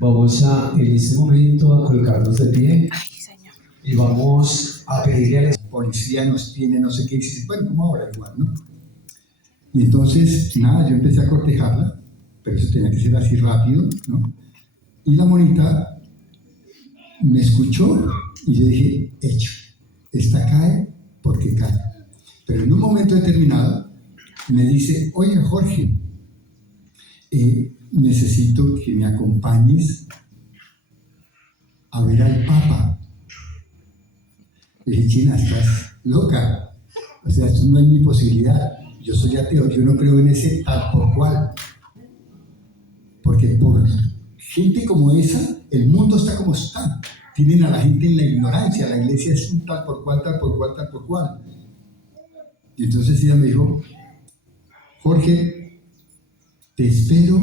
Vamos en este momento a colocarnos de pie y vamos a pedirle a la policía nos tiene no sé qué, y dice, bueno, como ahora igual, ¿no? Y entonces, nada, yo empecé a cortejarla, pero eso tenía que ser así rápido, ¿no? Y la monita me escuchó y yo dije, hecho, esta cae porque cae. Pero en un momento determinado me dice, oye Jorge, necesito que me acompañes a ver al Papa. Le dije, China, estás loca. O sea, esto no hay ni posibilidad. Yo soy ateo, yo no creo en ese tal por cual. Porque por gente como esa, el mundo está como está. Tienen a la gente en la ignorancia. La iglesia es un tal por cual, tal por cual, tal por cual. Y entonces ella me dijo, Jorge, te espero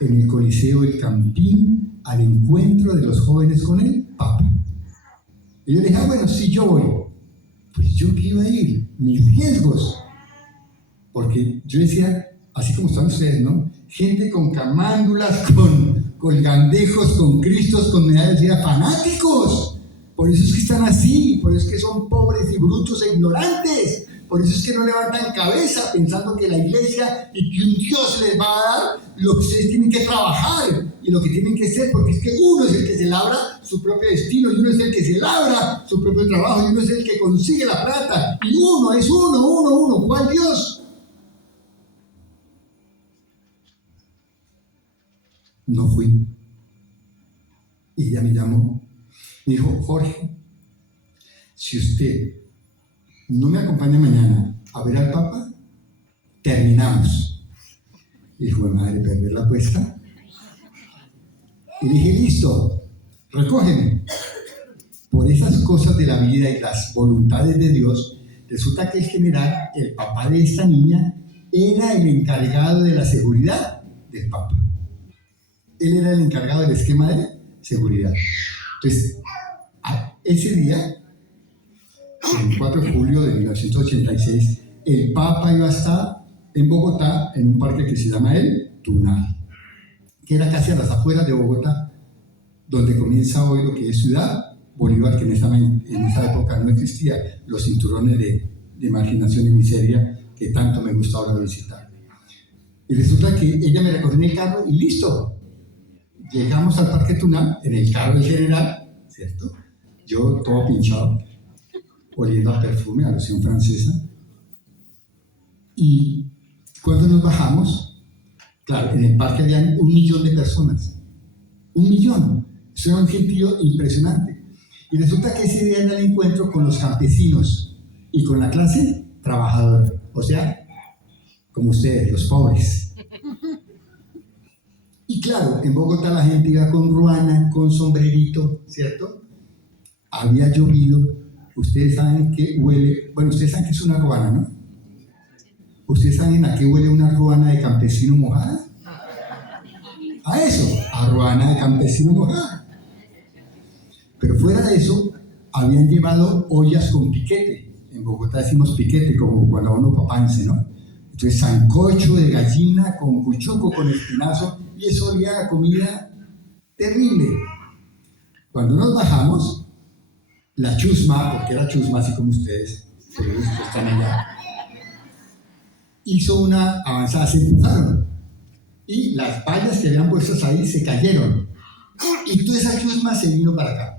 en el Coliseo del Campín al encuentro de los jóvenes con el Papa. Y yo le dije, bueno, sí, yo voy. Pues yo que iba a ir, mis riesgos. Porque yo decía, así como están ustedes, ¿no? Gente con camándulas, con colgandejos, con cristos, con medallas, decía, fanáticos. Por eso es que están así, por eso es que son pobres y brutos e ignorantes. Por eso es que no levantan cabeza pensando que la iglesia y que un Dios les va a dar lo que ustedes tienen que trabajar y lo que tienen que ser, porque es que uno es el que se labra su propio destino y uno es el que se labra su propio trabajo y uno es el que consigue la plata y uno es uno. ¿Cuál Dios? No fui. Y ella me llamó, me dijo, Jorge, si usted no me acompaña mañana a ver al Papa, terminamos. Y dijo, madre, perder la apuesta. Y dije, listo, recógeme. Por esas cosas de la vida y las voluntades de Dios, resulta que el general, el papá de esta niña, era el encargado de la seguridad del Papa. Él era el encargado del esquema de seguridad. Entonces, ese día, el 4 de julio de 1986, el Papa iba a estar en Bogotá, en un parque que se llama el Tunal, que era casi a las afueras de Bogotá, donde comienza hoy lo que es Ciudad Bolívar, que en esa época no existía, los cinturones de marginación y miseria que tanto me gusta ahora visitar. Y resulta que ella me recogió en el carro y listo. Llegamos al Parque Tunal, en el carro del general, ¿cierto? Yo todo pinchado, oliendo a perfume, a loción francesa. Y cuando nos bajamos, claro, en el parque habían 1 millón de personas. 1 millón. Eso era un gentío impresionante. Y resulta que ese día era el encuentro con los campesinos y con la clase trabajadora. O sea, como ustedes, los pobres. Y claro, en Bogotá la gente iba con ruana, con sombrerito, ¿cierto? Había llovido. Ustedes saben que huele, bueno, ustedes saben que es una ruana, ¿no? ¿Ustedes saben a qué huele una ruana de campesino mojada? A eso, a ruana de campesino mojada. Pero fuera de eso, habían llevado ollas con piquete. En Bogotá decimos piquete, como cuando uno papance, ¿no? Entonces, sancocho de gallina con cuchuco, con espinazo, y eso olía a comida terrible. Cuando nos bajamos, la chusma, porque era chusma así como ustedes, pero están allá, hizo una avanzada, se empujaron, y las vallas que habían puestas ahí se cayeron, y toda esa chusma se vino para acá.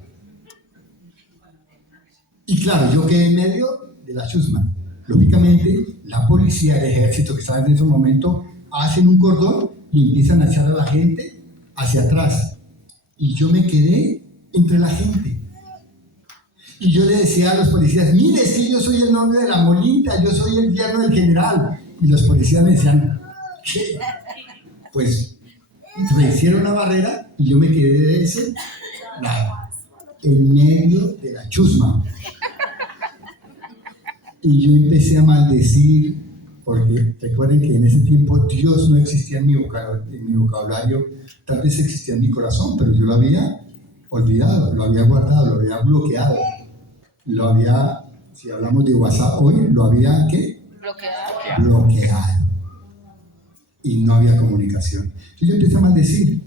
Y claro, yo quedé en medio de la chusma. Lógicamente, la policía, el ejército que estaba en ese momento, hacen un cordón y empiezan a echar a la gente hacia atrás. Y yo me quedé entre la gente. Y yo le decía a los policías, mire, es que yo soy el novio de la Molita, yo soy el yerno del general. Y los policías me decían, ¿qué? Pues me hicieron la barrera y yo me quedé de ese lado, en medio de la chusma. Y yo empecé a maldecir, porque recuerden que en ese tiempo Dios no existía en mi vocabulario, tal vez existía en mi corazón, pero yo lo había olvidado, lo había guardado, lo había bloqueado, lo había, si hablamos de WhatsApp hoy, lo había, ¿qué? Bloqueado. y no había comunicación. Entonces yo empecé a maldecir.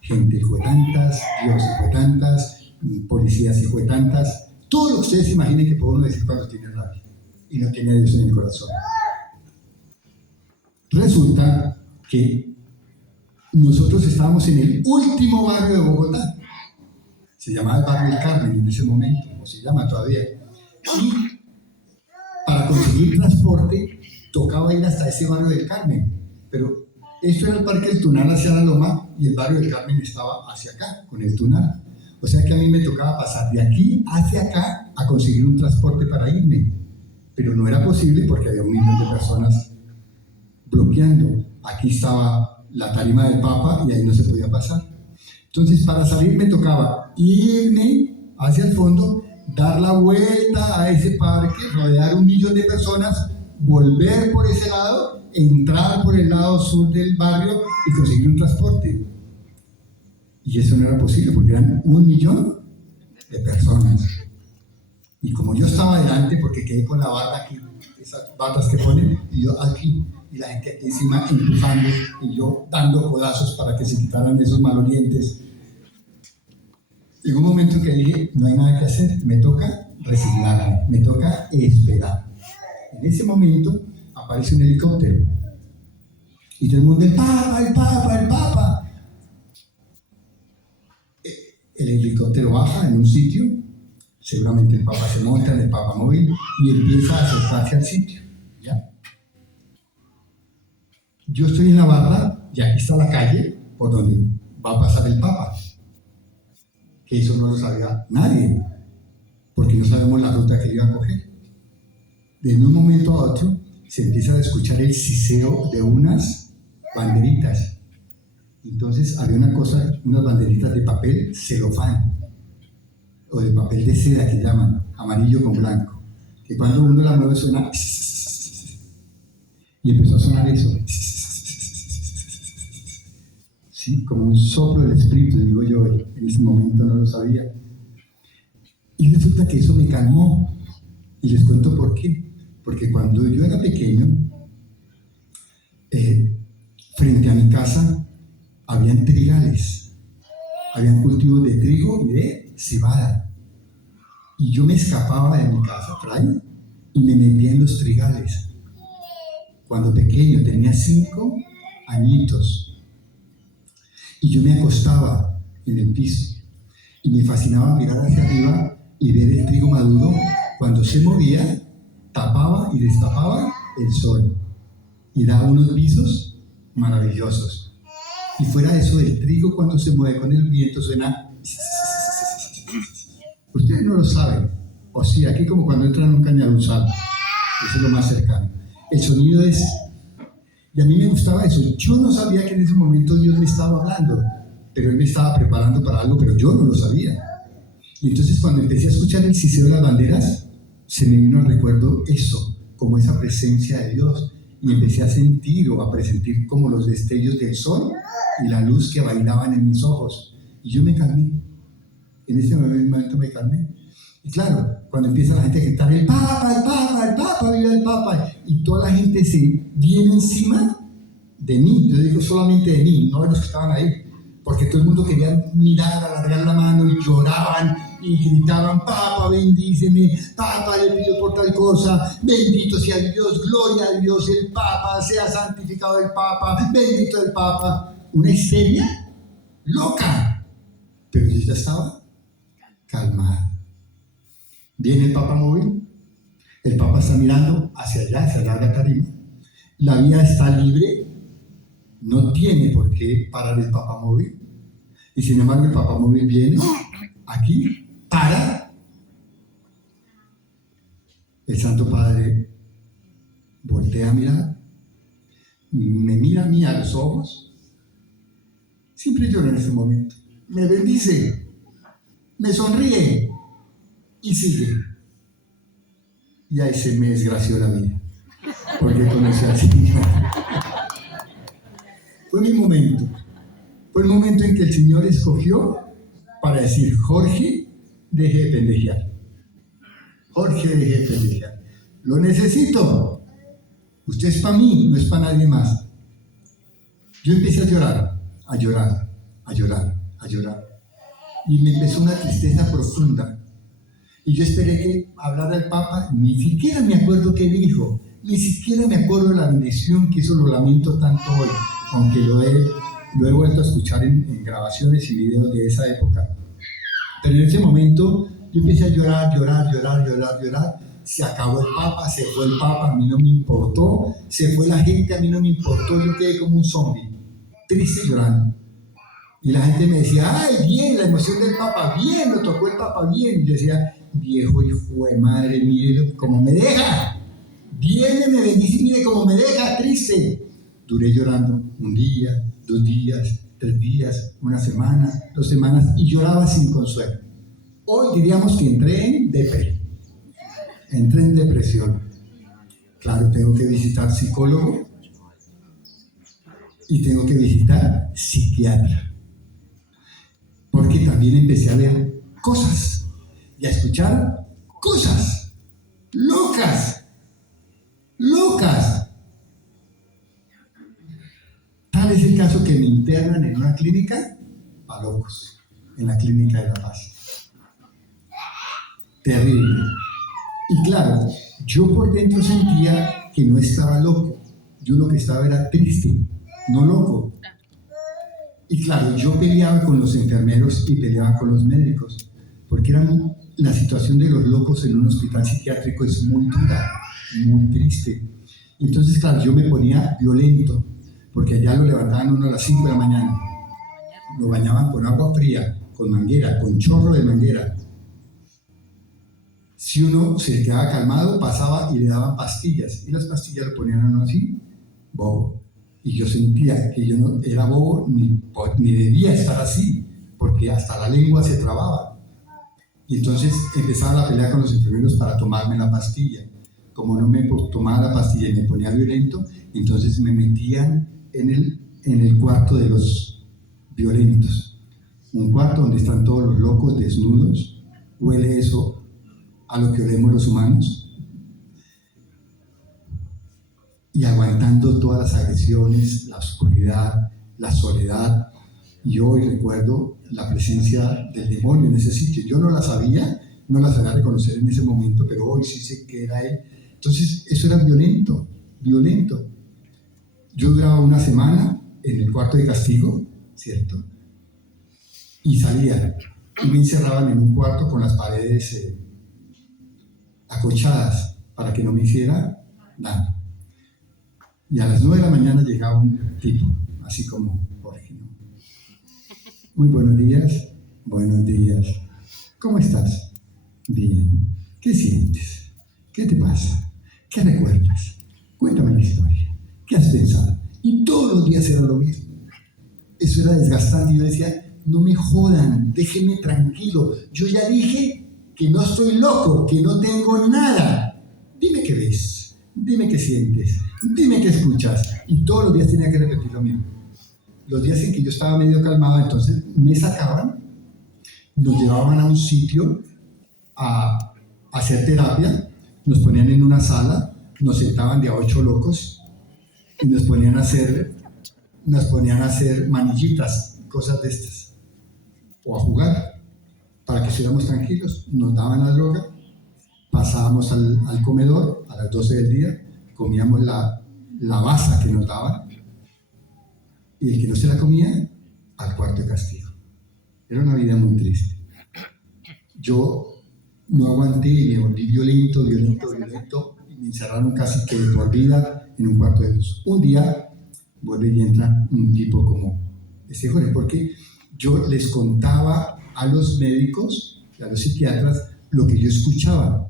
Gente hijo de tantas, Dios hijo de tantas, policías hijo de tantas, todo lo que ustedes imaginen que puede uno decir cuando tiene rabia y no tiene a Dios en el corazón. Resulta que nosotros estábamos en el último barrio de Bogotá. Se llamaba el barrio del Carmen en ese momento, o se llama todavía. Y para conseguir transporte tocaba ir hasta ese barrio del Carmen. Pero esto era el Parque del Tunal hacia la Loma y el barrio del Carmen estaba hacia acá, con el Tunal. O sea que a mí me tocaba pasar de aquí hacia acá a conseguir un transporte para irme. Pero no era posible porque había 1 millón de personas bloqueando. Aquí estaba la tarima del Papa y ahí no se podía pasar. Entonces, para salir me tocaba irme hacia el fondo, dar la vuelta a ese parque, rodear 1 millón de personas, volver por ese lado, entrar por el lado sur del barrio y conseguir un transporte. Y eso no era posible porque eran 1 millón de personas. Y como yo estaba adelante, porque quedé con la barra aquí, esas barras que ponen, y yo aquí, y la gente aquí encima empujando, y yo dando codazos para que se quitaran esos malolientes. Llegó un momento en que dije, no hay nada que hacer, me toca resignarme, me toca esperar. En ese momento aparece un helicóptero, y todo el mundo, el Papa, el Papa, el Papa. El helicóptero baja en un sitio, seguramente el Papa se monta en el Papa móvil y empieza a acercarse al sitio. ¿Ya? Yo estoy en la barra y aquí está la calle por donde va a pasar el Papa. Que eso no lo sabía nadie, porque no sabemos la ruta que él iba a coger. De un momento a otro se empieza a escuchar el siseo de unas banderitas. Entonces había una cosa, unas banderitas de papel celofán, o de papel de seda que llaman, amarillo con blanco, que cuando uno la mueve suena, y empezó a sonar eso, ¿sí? Como un soplo del espíritu, digo yo, en ese momento no lo sabía. Y resulta que eso me calmó, y les cuento por qué. Porque cuando yo era pequeño, frente a mi casa, habían trigales, habían cultivos de trigo y de cebada. Y yo me escapaba de mi casa, trae, y me metía en los trigales. Cuando pequeño, tenía 5 añitos. Y yo me acostaba en el piso. Y me fascinaba mirar hacia arriba y ver el trigo maduro. Cuando se movía, tapaba y destapaba el sol. Y daba unos visos maravillosos. Y fuera de eso, el trigo cuando se mueve con el viento suena. Ustedes no lo saben. O sí, aquí como cuando entran en un cañaduzal. Eso es lo más cercano. El sonido es. Y a mí me gustaba eso. Yo no sabía que en ese momento Dios me estaba hablando. Pero Él me estaba preparando para algo, pero yo no lo sabía. Y entonces cuando empecé a escuchar el siseo de las banderas, se me vino al recuerdo eso, como esa presencia de Dios. Y empecé a sentir o a presentir como los destellos del sol y la luz que bailaban en mis ojos. Y yo me calmé. En ese momento me calmé. Y claro, cuando empieza la gente a gritar, el Papa, el Papa, el Papa, viva el Papa, y toda la gente se viene encima de mí, yo digo solamente de mí, no de los que estaban ahí, porque todo el mundo quería mirar, alargar la mano y lloraban y gritaban, Papa, bendíceme, Papa, le pido por tal cosa, bendito sea Dios, gloria a Dios, el Papa, sea santificado el Papa, bendito el Papa. Una histeria loca, pero yo ya estaba calmada. Viene el Papa móvil, el Papa está mirando hacia allá, hacia la larga tarima, la vía está libre, no tiene por qué parar el Papa móvil, y sin embargo el Papa móvil viene aquí, para, el Santo Padre voltea a mirar, me mira a mí a los ojos, siempre lloro en ese momento, me bendice, me sonríe y sigue. Y ahí se me desgració la vida, porque conocí al Señor. Fue mi momento. Fue el momento en que el Señor escogió para decir, Jorge, deje de pendejear. Jorge, deje de pendejear. Lo necesito. Usted es para mí, no es para nadie más. Yo empecé a llorar, a llorar, a llorar, a llorar. Y me empezó una tristeza profunda. Y yo esperé que hablara el Papa, ni siquiera me acuerdo qué dijo, ni siquiera me acuerdo de la bendición que hizo, lo lamento tanto hoy, aunque lo he vuelto a escuchar en grabaciones y videos de esa época. Pero en ese momento yo empecé a llorar, llorar, llorar, llorar, llorar. Se acabó el Papa, se fue el Papa, a mí no me importó, se fue la gente, a mí no me importó, yo quedé como un zombie, triste y llorando. Y la gente me decía, ¡ay, bien, la emoción del Papa, bien, lo tocó el Papa, bien! Y yo decía, viejo hijo de madre, mire cómo me deja, viene, me bendice, mire cómo me deja, triste. Duré llorando un día, 2 días, 3 días, 1 semana, 2 semanas, y lloraba sin consuelo. Hoy diríamos que entré en depresión. Claro, tengo que visitar psicólogo y tengo que visitar psiquiatra. Porque también empecé a ver cosas y a escuchar cosas locas, locas. Tal es el caso que me internan en una clínica para locos, en la Clínica de la Paz. Terrible. Y claro, yo por dentro sentía que no estaba loco, yo lo que estaba era triste, no loco. Y claro, yo peleaba con los enfermeros y peleaba con los médicos, porque la situación de los locos en un hospital psiquiátrico es muy dura, muy triste. Y entonces, claro, yo me ponía violento, porque allá lo levantaban uno a las 5 de la mañana, lo bañaban con agua fría, con manguera, con chorro de manguera. Si uno se quedaba calmado, pasaba y le daban pastillas, y las pastillas lo ponían a uno así, bobo. Y yo sentía que yo no era bobo ni debía estar así, porque hasta la lengua se trababa. Y entonces empezaba la pelea con los enfermeros para tomarme la pastilla. Como no me tomaba la pastilla y me ponía violento, entonces me metían en el cuarto de los violentos. Un cuarto donde están todos los locos desnudos. Huele eso a lo que olemos los humanos. Y aguantando todas las agresiones, la oscuridad, la soledad. Y hoy recuerdo la presencia del demonio en ese sitio. Yo no la sabía reconocer en ese momento, pero hoy sí sé que era él. Entonces, eso era violento, violento. Yo duraba 1 semana en el cuarto de castigo, ¿cierto? Y salía, y me encerraban en un cuarto con las paredes acolchadas para que no me hiciera nada. Y a las 9 de la mañana llegaba un tipo, así como Jorge, ¿no? Muy buenos días, buenos días. ¿Cómo estás? Bien. ¿Qué sientes? ¿Qué te pasa? ¿Qué recuerdas? Cuéntame la historia. ¿Qué has pensado? Y todos los días era lo mismo. Eso era desgastante. Y yo decía, no me jodan, déjenme tranquilo. Yo ya dije que no estoy loco, que no tengo nada. Dime qué ves, dime qué sientes, dime qué escuchas. Y todos los días tenía que repetir lo mismo. Los días en que yo estaba medio calmado, entonces me sacaban, nos llevaban a un sitio a hacer terapia, nos ponían en una sala, nos sentaban de a 8 locos y nos ponían a hacer manillitas, cosas de estas, o a jugar, para que estuviéramos tranquilos. Nos daban la droga, pasábamos al comedor a las 12 del día, comíamos la baza que nos daban, y el que no se la comía, al cuarto de castigo. Era una vida muy triste. Yo no aguanté y me volví violento, y me encerraron casi que de por vida en un cuarto de luz. Un día vuelve y entra un tipo como este Jorge, porque yo les contaba a los médicos, a los psiquiatras, lo que yo escuchaba,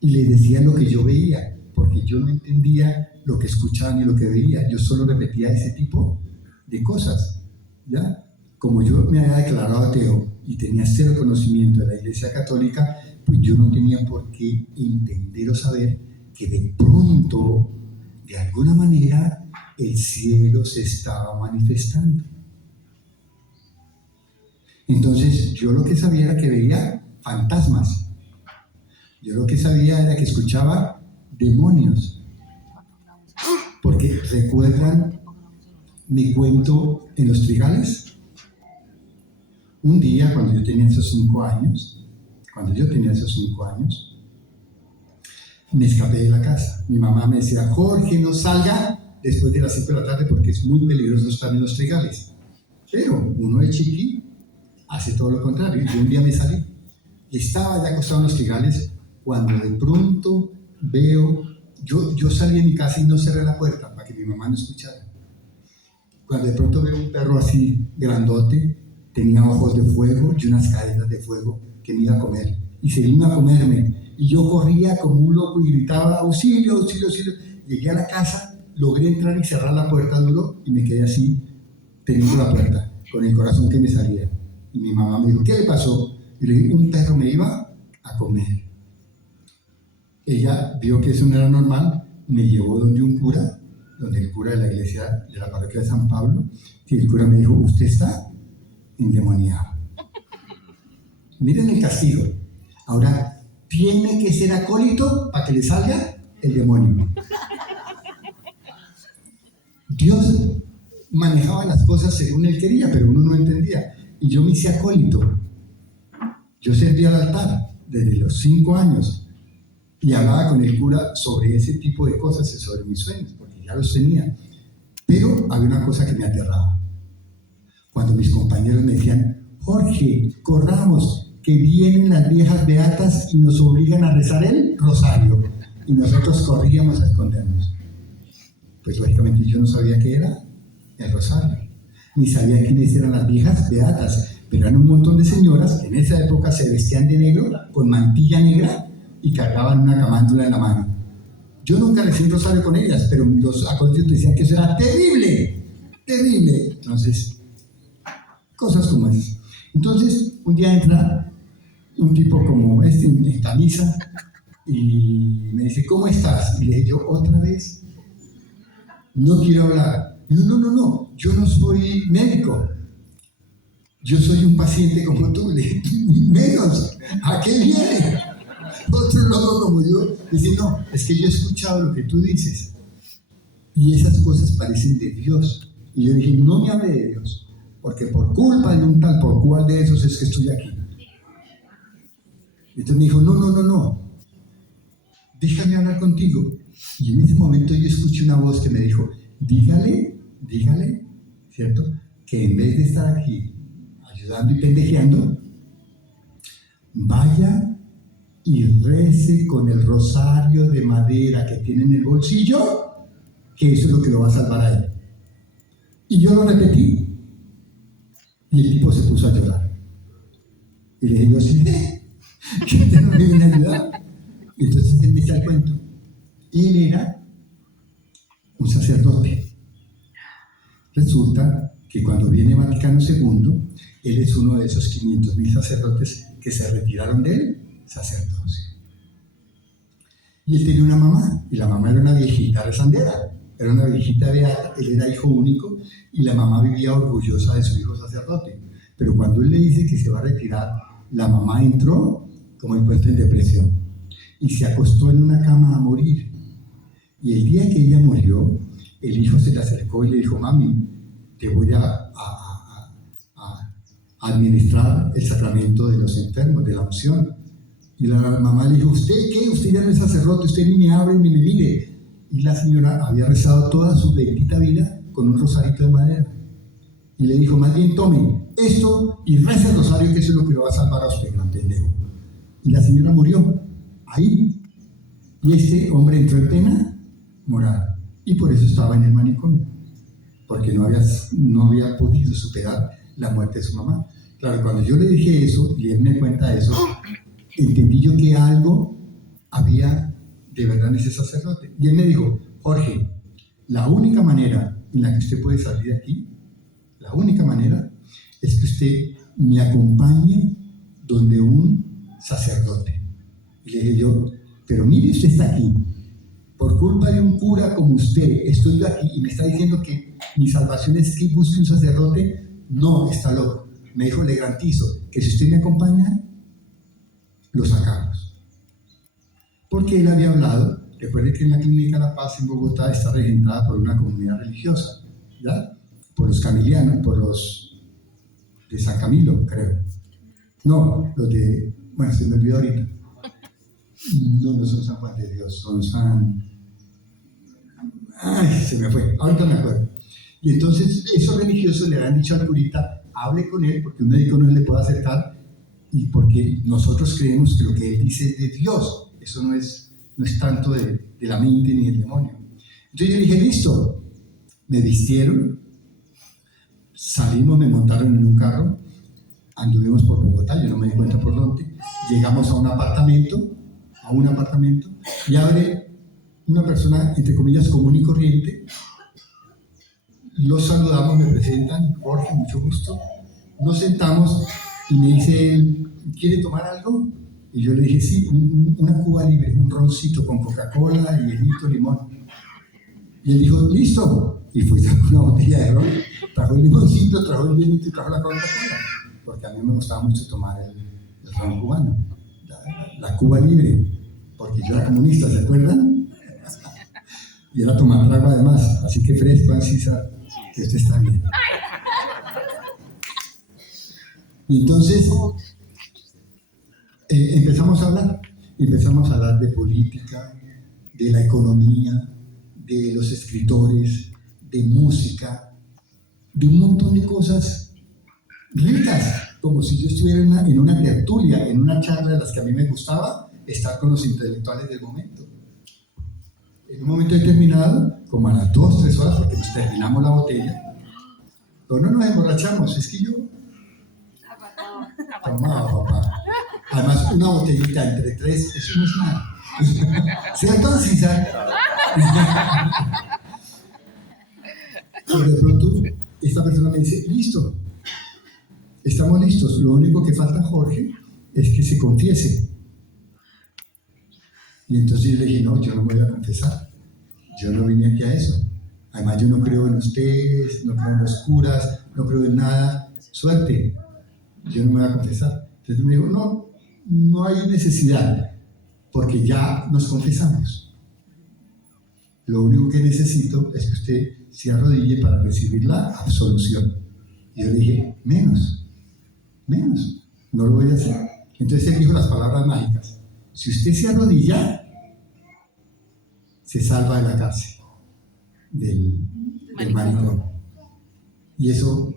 y les decía lo que yo veía, porque yo no entendía lo que escuchaba ni lo que veía, yo solo repetía ese tipo de cosas, ¿ya? Como yo me había declarado ateo y tenía 0 conocimiento de la Iglesia Católica, pues yo no tenía por qué entender o saber que de pronto, de alguna manera, el cielo se estaba manifestando. Entonces, yo lo que sabía era que veía fantasmas. Yo lo que sabía era que escuchaba demonios. Porque recuerdan mi cuento en los Trigales. Un día, cuando yo tenía esos 5 años, me escapé de la casa. Mi mamá me decía, Jorge, no salga después de las 5 de la tarde porque es muy peligroso estar en los Trigales. Pero uno de chiqui hace todo lo contrario. Yo un día me salí y estaba ya acostado en los Trigales cuando de pronto veo, yo salí de mi casa y no cerré la puerta para que mi mamá no escuchara. Cuando de pronto veo un perro así grandote, tenía ojos de fuego y unas cadenas de fuego que me iba a comer. Y se vino a comerme. Y yo corría como un loco y gritaba, auxilio, auxilio, auxilio. Llegué a la casa, logré entrar y cerrar la puerta duro y me quedé así, teniendo la puerta, con el corazón que me salía. Y mi mamá me dijo, ¿qué le pasó? Y le dije, un perro me iba a comer. Ella vio que eso no era normal, me llevó donde un cura, donde el cura de la iglesia de la parroquia de San Pablo, y el cura me dijo, usted está endemoniado. Miren el castigo. Ahora, tiene que ser acólito para que le salga el demonio. Dios manejaba las cosas según él quería, pero uno no entendía. Y yo me hice acólito. Yo servía al altar desde los 5 años y hablaba con el cura sobre ese tipo de cosas y sobre mis sueños, porque ya los tenía. Pero había una cosa que me aterraba. Cuando mis compañeros me decían, Jorge, corramos, que vienen las viejas beatas y nos obligan a rezar el rosario. Y nosotros corríamos a escondernos. Pues lógicamente yo no sabía qué era el rosario, ni sabía quiénes eran las viejas beatas, pero eran un montón de señoras que en esa época se vestían de negro, con mantilla negra y cargaban una camándula en la mano. Yo nunca recé un rosario con ellas, pero los acólitos decían que eso era terrible, terrible. Entonces, cosas como esas. Entonces, un día entra un tipo como este en camisa y me dice, ¿cómo estás? Y le dije yo, ¿otra vez? No quiero hablar. No, yo no soy médico. Yo soy un paciente como tú. Le dije, menos, ¿a qué viene? Otro loco como yo. Dice, no, es que yo he escuchado lo que tú dices. Y esas cosas parecen de Dios. Y yo dije, no me hable de Dios, porque por culpa de un tal por cual de esos es que estoy aquí. Entonces me dijo, no, déjame hablar contigo. Y en ese momento yo escuché una voz que me dijo, dígale, ¿cierto? Que en vez de estar aquí ayudando y pendejeando, vaya y rece con el rosario de madera que tiene en el bolsillo, que eso es lo que lo va a salvar a él. Y yo lo repetí. Y el tipo se puso a llorar. Y le dije, yo sí, que ya no me viene a ayudar. Y entonces él me echa el cuento. Y él era un sacerdote. Resulta que cuando viene Vaticano II, él es uno de esos 500,000 sacerdotes que se retiraron del sacerdocio. Y él tenía una mamá, y la mamá era una viejita rezandera, era una viejita beata, él era hijo único, y la mamá vivía orgullosa de su hijo sacerdote. Pero cuando él le dice que se va a retirar, la mamá entró como el cuento en depresión, y se acostó en una cama a morir. Y el día que ella murió, el hijo se le acercó y le dijo, mami, te voy a administrar el sacramento de los enfermos, de la unción. Y la mamá le dijo, ¿usted qué? Usted ya no es sacerdote, usted ni me abre ni me mire. Y la señora había rezado toda su bendita vida con un rosarito de madera. Y le dijo, más bien tome esto y reza el rosario, que eso es lo que lo va a salvar a usted, gran pendejo. Y la señora murió ahí. Y este hombre entró en pena moral. Y por eso estaba en el manicomio. Porque no había podido superar la muerte de su mamá. Claro, cuando yo le dije eso, y él me cuenta eso, entendí yo que algo había de verdad en ese sacerdote. Y él me dijo, Jorge, la única manera en la que usted puede salir de aquí, la única manera, es que usted me acompañe donde un sacerdote. Y le dije yo, pero mire, usted está aquí. Por culpa de un cura como usted, estoy yo aquí y me está diciendo que mi salvación es que busque un sacerdote. No, está loco. Me dijo, le garantizo que si usted me acompaña, lo sacamos. Porque él había hablado, recuerde que en la Clínica La Paz en Bogotá está regentada por una comunidad religiosa, ¿ya? por los camilianos, por los de San Camilo, creo. No, los de, bueno, se me olvidó ahorita. No son San Juan de Dios, son San... Ay, se me fue, ahorita me acuerdo. Y entonces esos religiosos le han dicho al curita, hable con él porque un médico no le puede acercar y porque nosotros creemos que lo que él dice es de Dios, eso no es tanto de la mente ni del demonio. Entonces yo dije, listo, me vistieron, salimos, me montaron en un carro, anduvimos por Bogotá, yo no me di cuenta por dónde, llegamos a un apartamento, y abre una persona, entre comillas, común y corriente. Los saludamos, me presentan, Jorge, mucho gusto. Nos sentamos y me dice, ¿quiere tomar algo? Y yo le dije, sí, una Cuba libre, un roncito con Coca-Cola y hielito, limón. Y él dijo, listo. Y fue a una botella de ron, trajo el limoncito, trajo el hielito y trajo la Coca-Cola. Porque a mí me gustaba mucho tomar el ron cubano, la Cuba libre, porque yo era comunista, ¿se acuerdan? Y era tomar trago además, así que fresco, así que usted está bien. Y entonces empezamos a hablar de política, de la economía, de los escritores, de música, de un montón de cosas ricas, como si yo estuviera en una tertulia, en una charla de las que a mí me gustaba estar con los intelectuales del momento. En un momento determinado, como a las 2, 3 horas, porque nos terminamos la botella, pero no nos emborrachamos, es que yo tomaba, papá. Además, una botellita entre 3, eso no es nada. ¿Cierto? Sí, ¿sabes? Pero de pronto, esta persona me dice, listo, estamos listos, lo único que falta, Jorge, es que se confiese. Y entonces yo le dije, no, yo no me voy a confesar, yo no vine aquí a eso. Además, yo no creo en ustedes, no creo en los curas, no creo en nada, suerte, yo no me voy a confesar. Entonces me dijo, no hay necesidad, porque ya nos confesamos. Lo único que necesito es que usted se arrodille para recibir la absolución. Y yo le dije, menos, no lo voy a hacer. Entonces él dijo las palabras mágicas, si usted se arrodilla, se salva de la cárcel, del manicomio. Y eso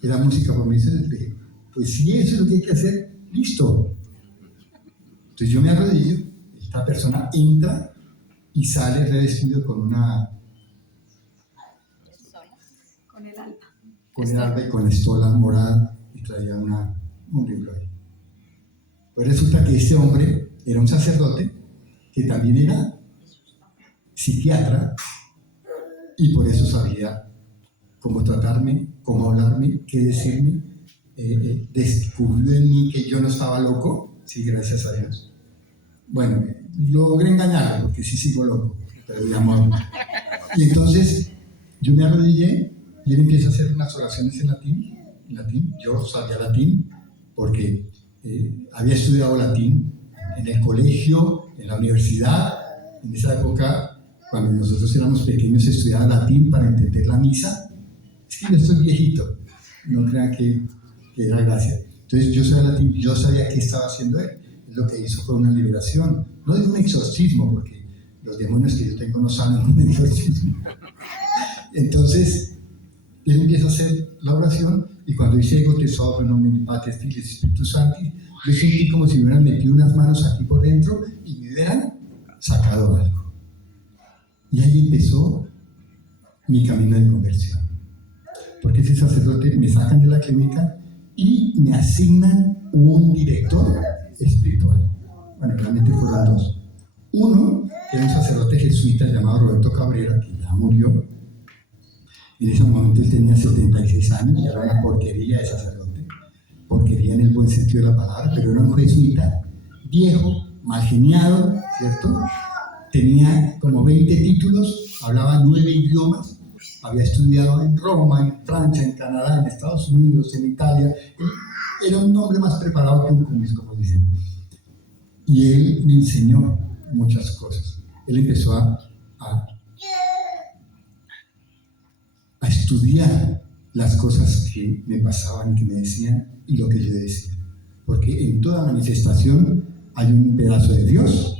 era música por mí. Le dije, pues si eso es lo que hay que hacer, listo. Entonces yo me arrodillo, esta persona entra y sale revestido con el alba y con la estola morada, y traía un libro ahí. Pues resulta que este hombre era un sacerdote que también era psiquiatra y por eso sabía cómo tratarme, cómo hablarme, qué decirme. Descubrió en mí que yo no estaba loco, sí, gracias a Dios. Bueno, logré engañarlo porque sí sigo loco, pero de amor. Y entonces yo me arrodillé y él empieza a hacer unas oraciones en latín. Yo sabía latín porque había estudiado latín en el colegio, en la universidad. En esa época, cuando nosotros éramos pequeños, se estudiaba latín para entender la misa. Es que yo estoy viejito, no crean que era gracia. Entonces yo sabía latín, yo sabía qué estaba haciendo él. Lo que hizo fue una liberación, no de un exorcismo, porque los demonios que yo tengo no saben un exorcismo. Entonces él empieza a hacer la oración y cuando dice ego te sobra, no me pates, Filis, Espíritu Santo, yo sentí como si me hubieran metido unas manos aquí por dentro y me hubieran sacado algo. Y ahí empezó mi camino de conversión. Porque ese sacerdote me sacan de la clínica y me asignan un director espiritual. Bueno, realmente fueron 2. Uno era un sacerdote jesuita llamado Roberto Cabrera, que ya murió. En ese momento él tenía 76 años y era una porquería de sacerdote. Porquería en el buen sentido de la palabra, pero era un jesuita viejo, mal geniado, ¿cierto? Tenía como 20 títulos, hablaba 9 idiomas, había estudiado en Roma, en Francia, en Canadá, en Estados Unidos, en Italia. Era un hombre más preparado que un cumis, como dicen. Y él me enseñó muchas cosas. Él empezó a estudiar las cosas que me pasaban y que me decían y lo que yo decía. Porque en toda manifestación hay un pedazo de Dios,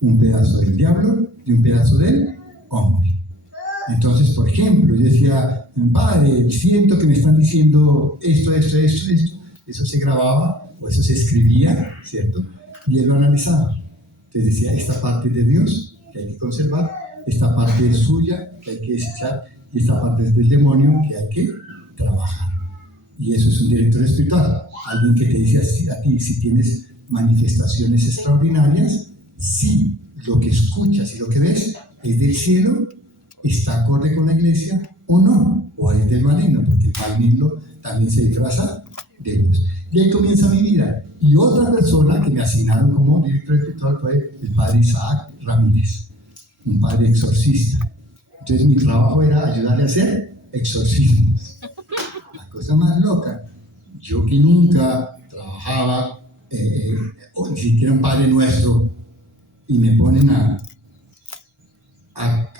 un pedazo del diablo y un pedazo del hombre. Entonces, por ejemplo, yo decía, padre, siento que me están diciendo esto. Eso se grababa o eso se escribía, ¿cierto? Y él lo analizaba. Entonces decía, esta parte es de Dios, que hay que conservar, esta parte es suya, que hay que desechar, y esta parte es del demonio, que hay que trabajar. Y eso es un director espiritual, alguien que te dice así, a ti, si tienes manifestaciones extraordinarias, si lo que escuchas y lo que ves es del cielo, está acorde con la iglesia o no, o es del maligno, porque el maligno también se disfraza de Dios. Y ahí comienza mi vida. Y otra persona que me asignaron como director espiritual fue el padre Isaac Ramírez, un padre exorcista. Entonces mi trabajo era ayudarle a hacer exorcismos. La cosa más loca, yo que nunca trabajaba, o ni siquiera un Padre Nuestro, y me ponen a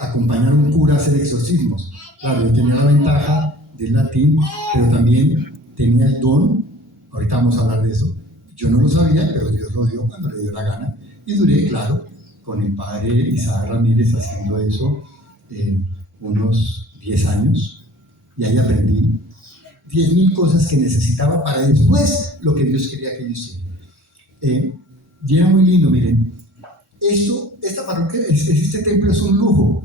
acompañar a un cura a hacer exorcismos. Claro, yo tenía la ventaja del latín, pero también tenía el don, ahorita vamos a hablar de eso, yo no lo sabía, pero Dios lo dio cuando le dio la gana, y duré, claro, con el padre Isaac Ramírez haciendo eso unos 10 años, y ahí aprendí 10,000 cosas que necesitaba para después lo que Dios quería que yo hiciera. Y era muy lindo, miren, esta parroquia, este templo es un lujo.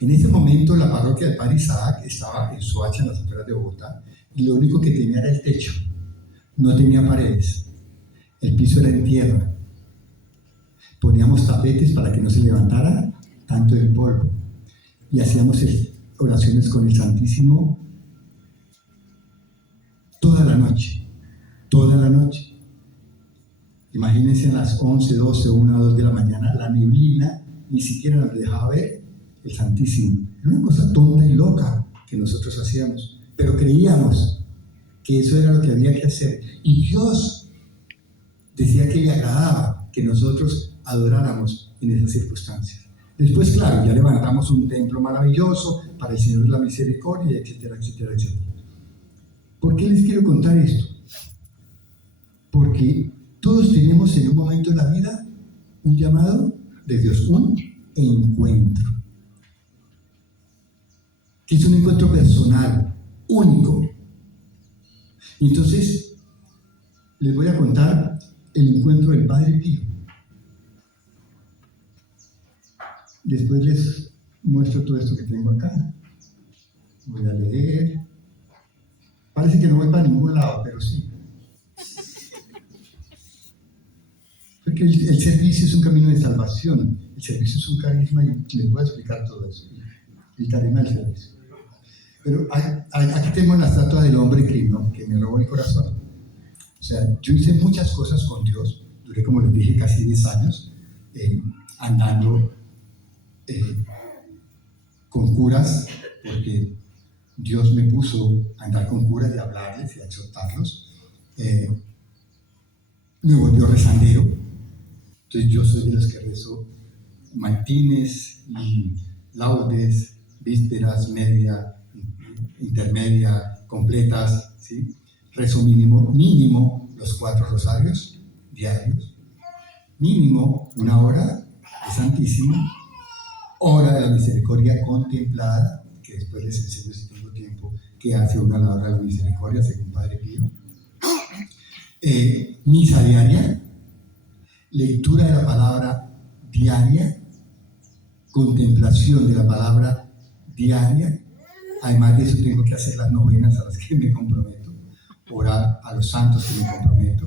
En este momento la parroquia del Padre Isaac estaba en Soacha, en las afueras de Bogotá, y lo único que tenía era el techo, no tenía paredes, el piso era en tierra, poníamos tapetes para que no se levantara tanto el polvo, y hacíamos oraciones con el Santísimo toda la noche. Imagínense a las 11, 12, 1, 2 de la mañana, la neblina ni siquiera nos dejaba ver el Santísimo. Era una cosa tonta y loca que nosotros hacíamos, pero creíamos que eso era lo que había que hacer. Y Dios decía que le agradaba que nosotros adoráramos en esas circunstancias. Después, claro, ya levantamos un templo maravilloso para el Señor de la Misericordia, etcétera, etcétera, etcétera. ¿Por qué les quiero contar esto? Porque todos tenemos en un momento de la vida un llamado de Dios, un encuentro. Que es un encuentro personal, único. Y entonces, les voy a contar el encuentro del Padre Pío. Después les muestro todo esto que tengo acá. Voy a leer. Parece que no voy para ningún lado, pero sí. Porque el servicio es un camino de salvación, el servicio es un carisma, y les voy a explicar todo eso, el carisma del servicio. Pero aquí tengo la estatua del hombre que me robó el corazón. O sea, yo hice muchas cosas con Dios, duré, como les dije, casi 10 años, andando con curas, porque Dios me puso a andar con curas y a hablarles y a exhortarlos. Me volvió rezandero. Entonces yo soy de los que rezo matines y laudes, vísperas, media, intermedia, completas, ¿sí? Rezo mínimo los 4 rosarios diarios, mínimo 1 hora de Santísimo, hora de la Misericordia contemplada, que después les enseño si tengo tiempo, que hace una la hora de la Misericordia según Padre Pío, misa diaria, lectura de la palabra diaria, contemplación de la palabra diaria. Además de eso tengo que hacer las novenas a las que me comprometo, orar a los santos que me comprometo.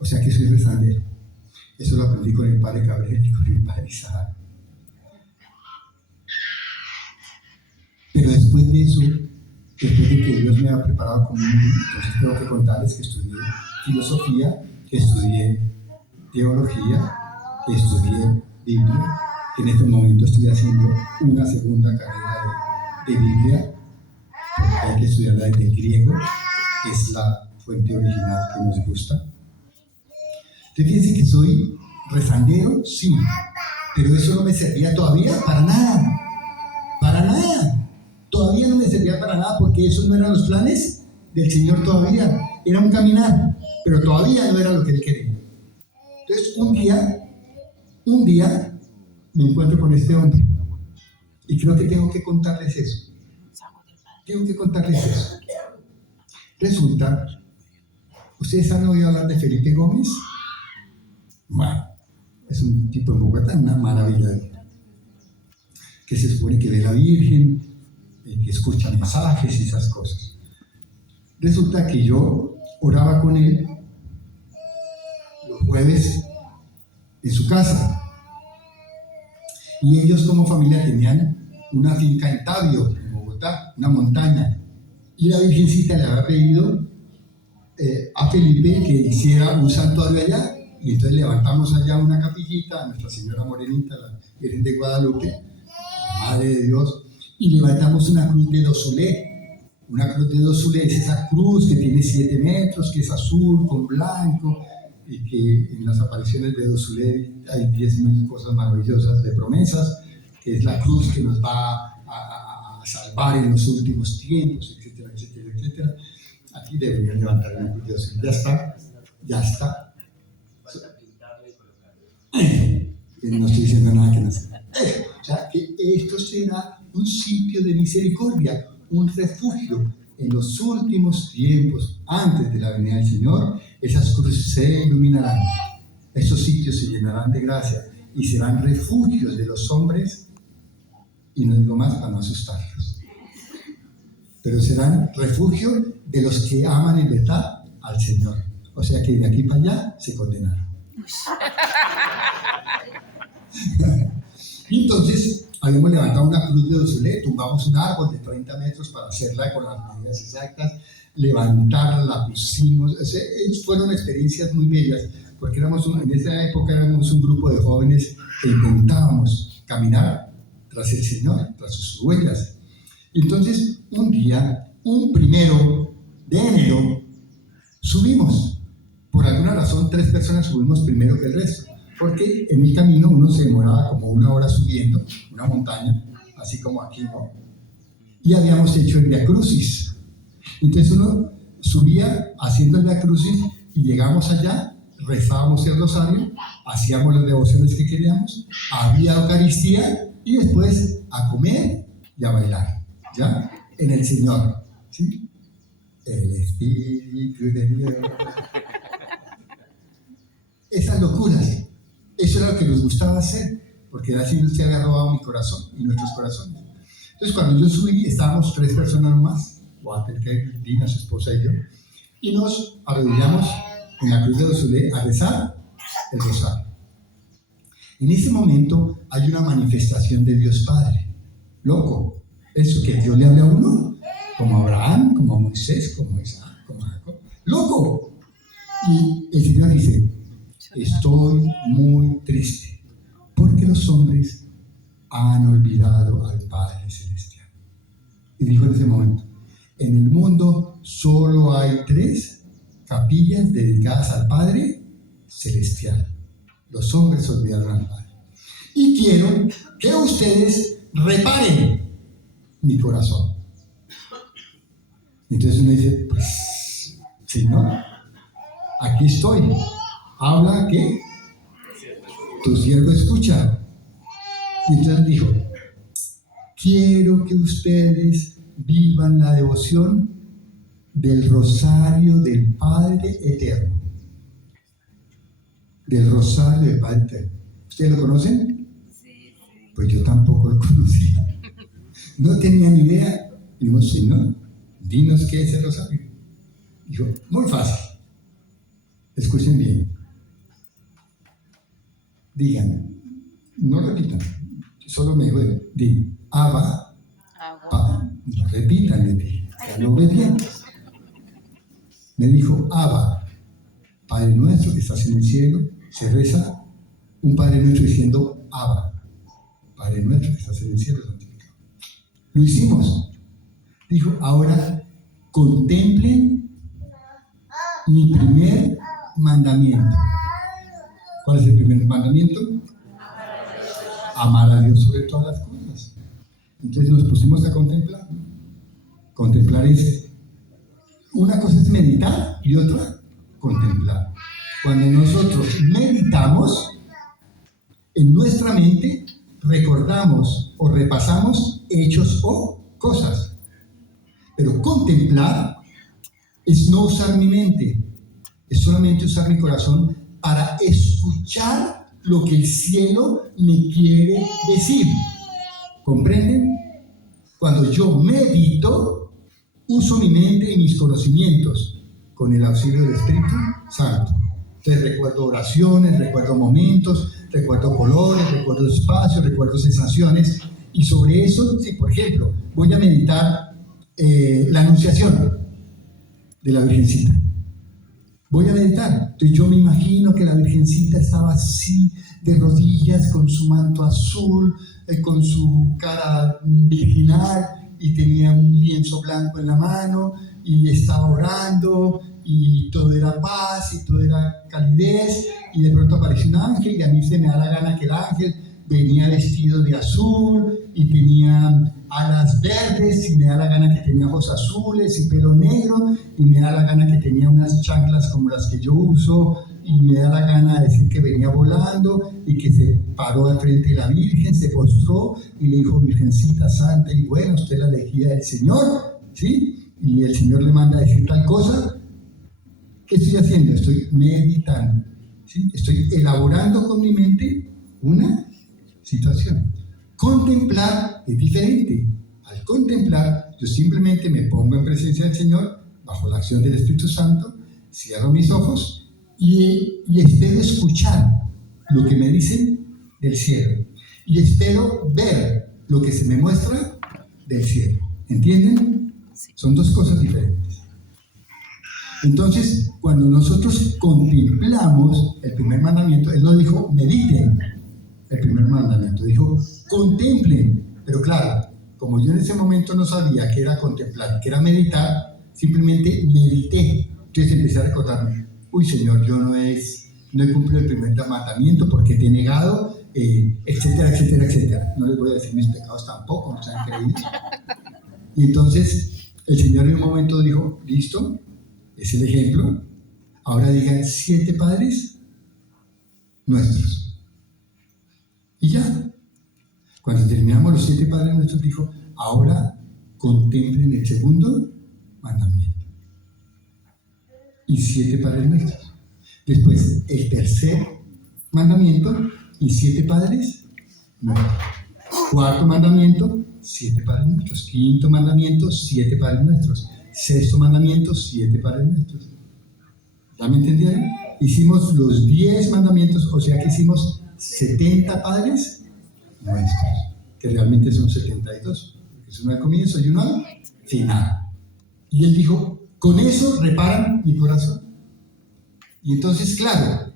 O sea que soy rezandero. Eso lo aprendí con el Padre Gabriel y con el Padre Isaac. Pero después de eso, después de que Dios me ha preparado como un niño, entonces tengo que contarles que estudié filosofía, que estudié teología, que estudié Biblia, que en este momento estoy haciendo una segunda carrera de Biblia, porque hay que estudiarla desde el griego, que es la fuente original que nos gusta. Entonces fíjense que soy rezandero, sí, pero eso no me servía todavía para nada, todavía no me para nada porque esos no eran los planes del Señor todavía. Era un caminar, pero todavía no era lo que Él quería. Entonces, un día me encuentro con este hombre y creo que tengo que contarles eso. Resulta, ¿ustedes han oído hablar de Felipe Gómez? Bueno, es un tipo en Bogotá, una maravilla, que se supone que ve a la Virgen, que escucha mensajes y esas cosas. Resulta que yo oraba con él los jueves en su casa, y ellos como familia tenían una finca en Tabio, en Bogotá, una montaña, y la Virgencita le había pedido a Felipe que hiciera un santuario allá, y entonces levantamos allá una capillita a Nuestra Señora Morenita, la Virgen de Guadalupe, la Madre de Dios, y levantamos una cruz de dosulé. Una cruz de dosulé es esa cruz que tiene 7 metros, que es azul con blanco, y que en las apariciones de dosulé hay 10.000 cosas maravillosas de promesas, que es la cruz que nos va a salvar en los últimos tiempos, etcétera, etcétera, etcétera. Aquí deberían levantar una cruz de dosulé. Ya está. No estoy diciendo nada que no sea. O sea, que esto será un sitio de misericordia, un refugio en los últimos tiempos, antes de la venida del Señor. Esas cruces se iluminarán, esos sitios se llenarán de gracia y serán refugios de los hombres, y no digo más para no asustarlos, pero serán refugio de los que aman en verdad al Señor. O sea que de aquí para allá se condenaron. Y entonces habíamos levantado una cruz de dosulé, tumbamos un árbol de 30 metros para hacerla con las medidas exactas, levantarla, la pusimos. Fueron experiencias muy bellas, porque en esa época éramos un grupo de jóvenes que intentábamos caminar tras el Señor, tras sus huellas. Entonces, un día, un 1 de enero, subimos. Por alguna razón, 3 personas subimos primero que el resto, porque en el camino uno se demoraba como 1 hora subiendo una montaña, así como aquí, ¿no? Y habíamos hecho el Via Crucis. Entonces uno subía haciendo el Via Crucis y llegamos allá, rezábamos el rosario, hacíamos las devociones que queríamos, había Eucaristía y después a comer y a bailar, ¿ya? En el Señor, ¿sí? El Espíritu de Dios. Esas locuras, eso era lo que nos gustaba hacer, porque así se había robado mi corazón y nuestros corazones. Entonces cuando yo subí, estábamos 3 personas más, Walter, Dina, su esposa y yo, y nos arrodillamos en la cruz de dosulé a rezar el rosario. En ese momento hay una manifestación de Dios Padre, loco, eso que Dios le habla a uno, como a Abraham, como a Moisés, como a Isaac, como a Jacob, loco. Y el Señor dice: estoy muy triste porque los hombres han olvidado al Padre Celestial. Y dijo en ese momento: en el mundo solo hay 3 capillas dedicadas al Padre Celestial. Los hombres olvidaron al Padre. Y quiero que ustedes reparen mi corazón. Entonces uno dice: pues, Señor, aquí estoy. Habla que tu siervo escucha. Y entonces dijo: quiero que ustedes vivan la devoción del rosario del Padre Eterno. Del rosario del Padre Eterno. ¿Ustedes lo conocen? Sí. Pues yo tampoco lo conocía. No tenía ni idea. Y dijo: Señor, dinos qué es el rosario. Dijo: muy fácil. Escuchen bien. Digan, no repitan, solo me dijo: di, Abba, Padre. No repitan, le dije, ya lo ves bien. Me dijo: Abba, Padre nuestro que estás en el cielo. Se reza un Padre nuestro diciendo: Abba, Padre nuestro que estás en el cielo, santificado. Lo hicimos. Dijo: ahora contemplen mi primer mandamiento. ¿Cuál es el primer mandamiento? Amar a Dios sobre todas las cosas. Entonces nos pusimos a contemplar meditar es, una cosa es meditar y otra contemplar. Cuando nosotros meditamos, en nuestra mente recordamos o repasamos hechos o cosas. Pero contemplar es no usar mi mente, es solamente usar mi corazón para escuchar lo que el cielo me quiere decir. ¿Comprenden? Cuando yo medito, uso mi mente y mis conocimientos con el auxilio del Espíritu Santo. Entonces recuerdo oraciones, recuerdo momentos, recuerdo colores, recuerdo espacios, recuerdo sensaciones. Y sobre eso, sí, por ejemplo, voy a meditar la Anunciación de la Virgencita. Voy a meditar. Entonces yo me imagino que la Virgencita estaba así, de rodillas, con su manto azul, con su cara virginal, y tenía un lienzo blanco en la mano, y estaba orando, y todo era paz, y todo era calidez, y de pronto apareció un ángel, y a mí se me da la gana que el ángel venía vestido de azul, y tenía alas verdes, y me da la gana que tenía ojos azules y pelo negro, y me da la gana que tenía unas chanclas como las que yo uso, y me da la gana de decir que venía volando, y que se paró al frente de la Virgen, se postró y le dijo: Virgencita Santa y buena, usted es la elegida del Señor, ¿sí? Y el Señor le manda a decir tal cosa. ¿Qué estoy haciendo? Estoy meditando, ¿sí? Estoy elaborando con mi mente una situación. Contemplar es diferente. Al contemplar, yo simplemente me pongo en presencia del Señor, bajo la acción del Espíritu Santo, cierro mis ojos y espero escuchar lo que me dicen del cielo. Y espero ver lo que se me muestra del cielo. ¿Entienden? Son dos cosas diferentes. Entonces, cuando nosotros contemplamos el primer mandamiento, Él no dijo mediten el primer mandamiento, dijo contemplen. Pero claro, como yo en ese momento no sabía qué era contemplar, qué era meditar, simplemente medité. Entonces empecé a recordarme: uy, Señor, yo no he cumplido el primer mandamiento porque te he negado, etcétera, etcétera, etcétera. No les voy a decir mis pecados tampoco, no sean creídos. Y entonces el Señor en un momento dijo: listo, es el ejemplo, ahora digan 7 padres nuestros. Y ya, cuando terminamos los 7 padres nuestros, dijo: ahora contemplen el segundo mandamiento. Y 7 padres nuestros. Después el tercer mandamiento y 7 padres nuestros. Cuarto mandamiento, 7 padres nuestros. Quinto mandamiento, 7 padres nuestros. Sexto mandamiento, 7 padres nuestros. ¿Ya me entendieron? Hicimos los 10 mandamientos, o sea que hicimos 70 padres nuestros, que realmente son 72. Es uno al comienzo y uno al final. Y Él dijo: con eso reparan mi corazón. Y entonces, claro,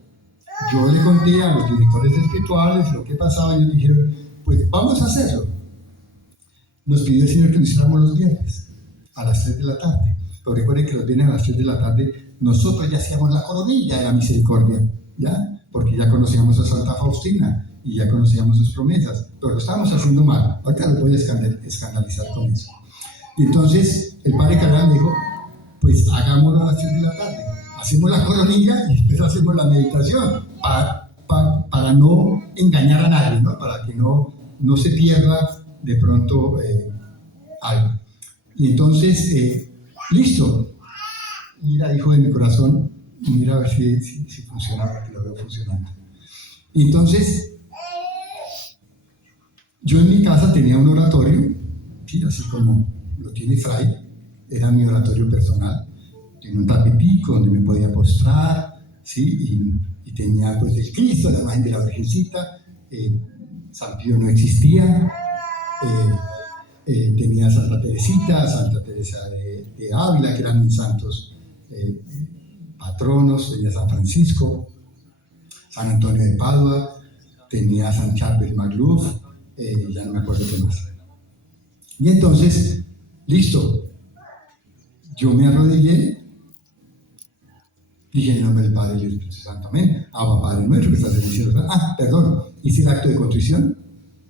yo le conté a los directores espirituales lo que pasaba, y ellos dijeron: pues vamos a hacerlo. Nos pidió el Señor que lo hiciéramos los viernes a las 3 de la tarde. Pero recuerden que los viernes a las 3 de la tarde nosotros ya hacíamos la coronilla de la misericordia, ¿ya? Porque ya conocíamos a Santa Faustina y ya conocíamos sus promesas, pero lo estábamos haciendo mal. Ahorita los voy a escandalizar con eso. Y entonces el padre Carrán dijo: pues hagámoslo a las 3 de la tarde. Hacemos la coronilla y después hacemos la meditación para no engañar a nadie, ¿no? Para que no se pierda de pronto algo. Y entonces, listo. Mira, hijo de mi corazón, mira a ver si funciona, porque lo veo funcionando. Y entonces, yo en mi casa tenía un oratorio, ¿sí? Así como lo tiene Fray, era mi oratorio personal. Tenía un tapetico donde me podía postrar, ¿sí? Y tenía pues el Cristo, la imagen de la Virgencita, San Pío no existía, tenía Santa Teresita, Santa Teresa de Ávila, que eran mis santos patronos, tenía San Francisco, San Antonio de Padua, tenía San Charbel Magluf, ya no me acuerdo qué más. Y entonces, listo, yo me arrodillé, dije en nombre del Padre y del Espíritu Santo, amén. Abba, Padre nuestro que estás en el cielo. Perdón, hice el acto de contrición.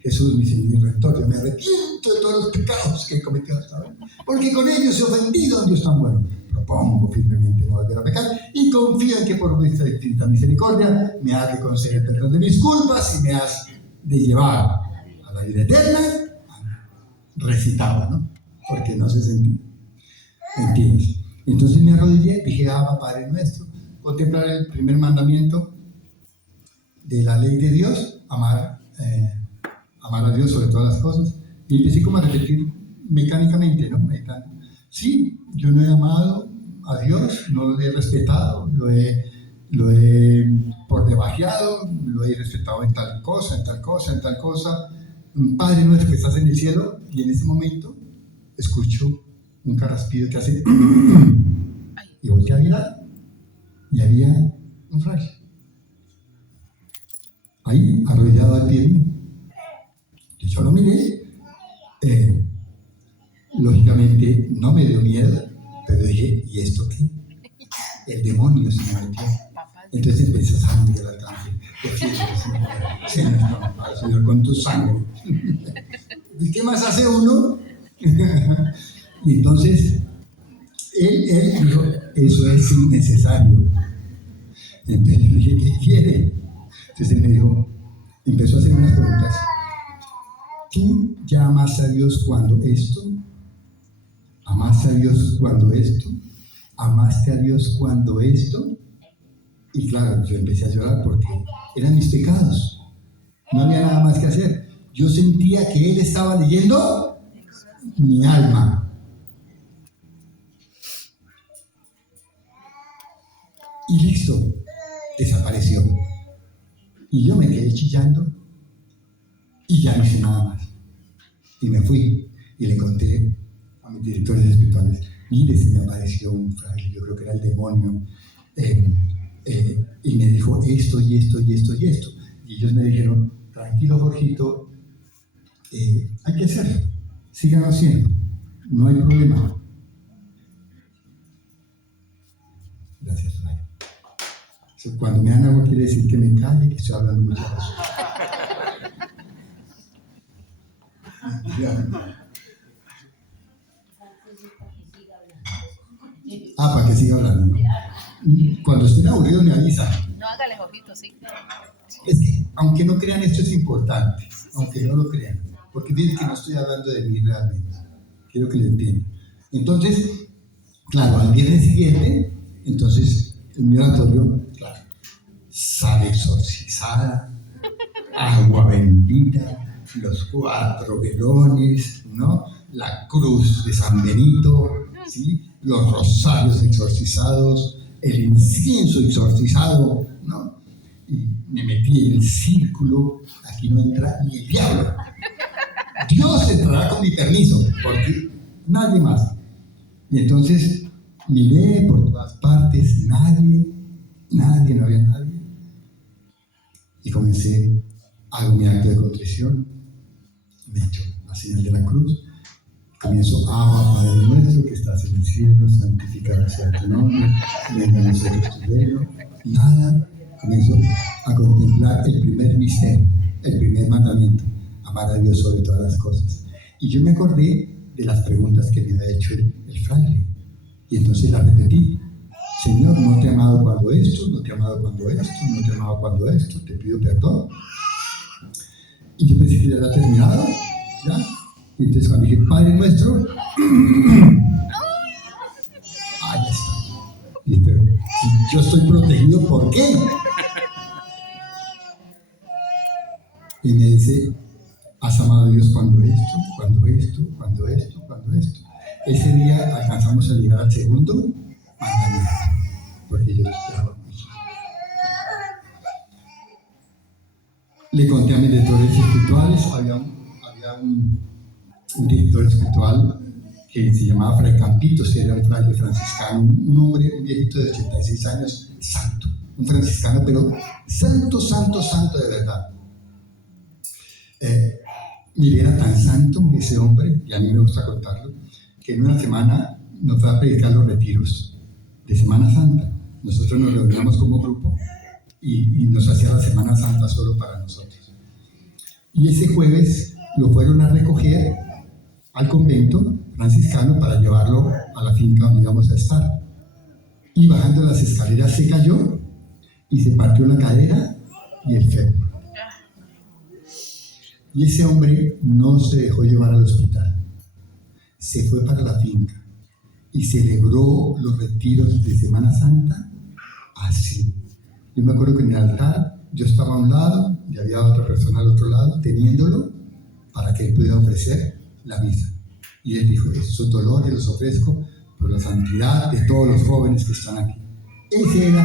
Jesús, mi Señor y Redentor, yo me arrepiento de todos los pecados que he cometido hasta ahora, porque con ellos he ofendido a un Dios tan bueno. Propongo firmemente no volver a pecar y confío en que por vuestra infinita misericordia me has de conceder perdón de mis culpas y me has de llevar a la vida eterna. Recitaba, ¿no? Porque no se sentía. ¿Entiendes? Entonces me arrodillé, dije, Abba, Padre nuestro, contemplar el primer mandamiento de la ley de Dios, amar a Dios sobre todas las cosas, y empecé como a repetir mecánicamente, ¿no? Sí, yo no he amado a Dios, no lo he respetado, lo he por debajeado, lo he respetado en tal cosa, en tal cosa, en tal cosa. Padre nuestro que estás en el cielo, y en ese momento escucho un carraspido que hace y volteé a mirar y había un fraile ahí arrollado al pie mío. Y yo lo miré, lógicamente no me dio miedo, pero dije, ¿y esto qué? El demonio se me metió. Entonces empecé a sangre al ángel. Señor, con tu sangre. ¿Y qué más hace uno? Y entonces él dijo, eso es innecesario. Entonces le dije, ¿qué quiere? Entonces él me dijo, empezó a hacerme unas preguntas. ¿Tú ya amaste a Dios cuando esto? ¿Amaste a Dios cuando esto? ¿Amaste a Dios cuando esto? Y claro, yo empecé a llorar porque eran mis pecados. No había nada más que hacer. Yo sentía que Él estaba leyendo mi alma. Y listo, desapareció. Y yo me quedé chillando y ya no hice nada más. Y me fui y le conté a mis directores espirituales, mire, se me apareció un fraile, yo creo que era el demonio, y me dijo esto y esto y esto y esto. Y ellos me dijeron, tranquilo Jorgito, hay que hacerlo, síganlo haciendo, no hay problema. Gracias, Fray. Cuando me dan agua quiere decir que me calle, que estoy hablando mucho. Para que siga hablando, ¿no? Cuando estén aburridos me avisan. No, hágale, Jorgito, sí. Es que, aunque no crean, esto es importante, aunque no lo crean, porque miren que no estoy hablando de mí realmente, quiero que lo entiendan. Entonces, claro, al viernes siguiente, entonces, en mi oratorio, claro, sal exorcizada, agua bendita, los 4 velones, ¿no? La cruz de San Benito, ¿sí? Los rosarios exorcizados, el incienso exorcizado, ¿no? Y me metí en el círculo, aquí no entra ni el diablo. Dios entrará con mi permiso, porque nadie más. Y entonces miré por todas partes, nadie, no había nadie. Y comencé, hago mi acto de contrición, me echo la señal de la cruz, comienzo, Abba, Padre nuestro que estás en el cielo, santificado sea tu nombre, venga a nosotros tu reino. Nada, comienzo a contemplar el primer misterio, el primer mandamiento, amar a Dios sobre todas las cosas. Y yo me acordé de las preguntas que me había hecho el fraile, y entonces las repetí. Señor, no te he amado cuando esto, no te he amado cuando esto, no te he amado cuando esto, te pido perdón. Y yo pensé que ya había terminado, ¿ya? Y entonces cuando dije, Padre nuestro, ya está. Y dije, pero si yo estoy protegido, ¿por qué? Y me dice, has amado a Dios cuando esto, cuando esto, cuando esto, cuando esto. Ese día alcanzamos a llegar al segundo mandamiento, porque yo esperaba mucho. Le conté a mis directores espirituales, había un director espiritual que se llamaba Fray Campitos, que era un fraile franciscano, un hombre, un viejito de 86 años, santo, un franciscano, pero santo, santo, santo de verdad. Mire, era tan santo ese hombre, y a mí me gusta contarlo, que en una semana nos fue a predicar los retiros de Semana Santa. Nosotros nos reuníamos como grupo y nos hacía la Semana Santa solo para nosotros. Y ese jueves lo fueron a recoger al convento franciscano para llevarlo a la finca donde íbamos a estar. Y bajando las escaleras se cayó y se partió la cadera y el fémur. Y ese hombre no se dejó llevar al hospital. Se fue para la finca y celebró los retiros de Semana Santa así. Yo me acuerdo que en el altar yo estaba a un lado y había otra persona al otro lado teniéndolo para que él pudiera ofrecer la misa. Y él dijo, esos dolores los ofrezco por la santidad de todos los jóvenes que están aquí. Ese era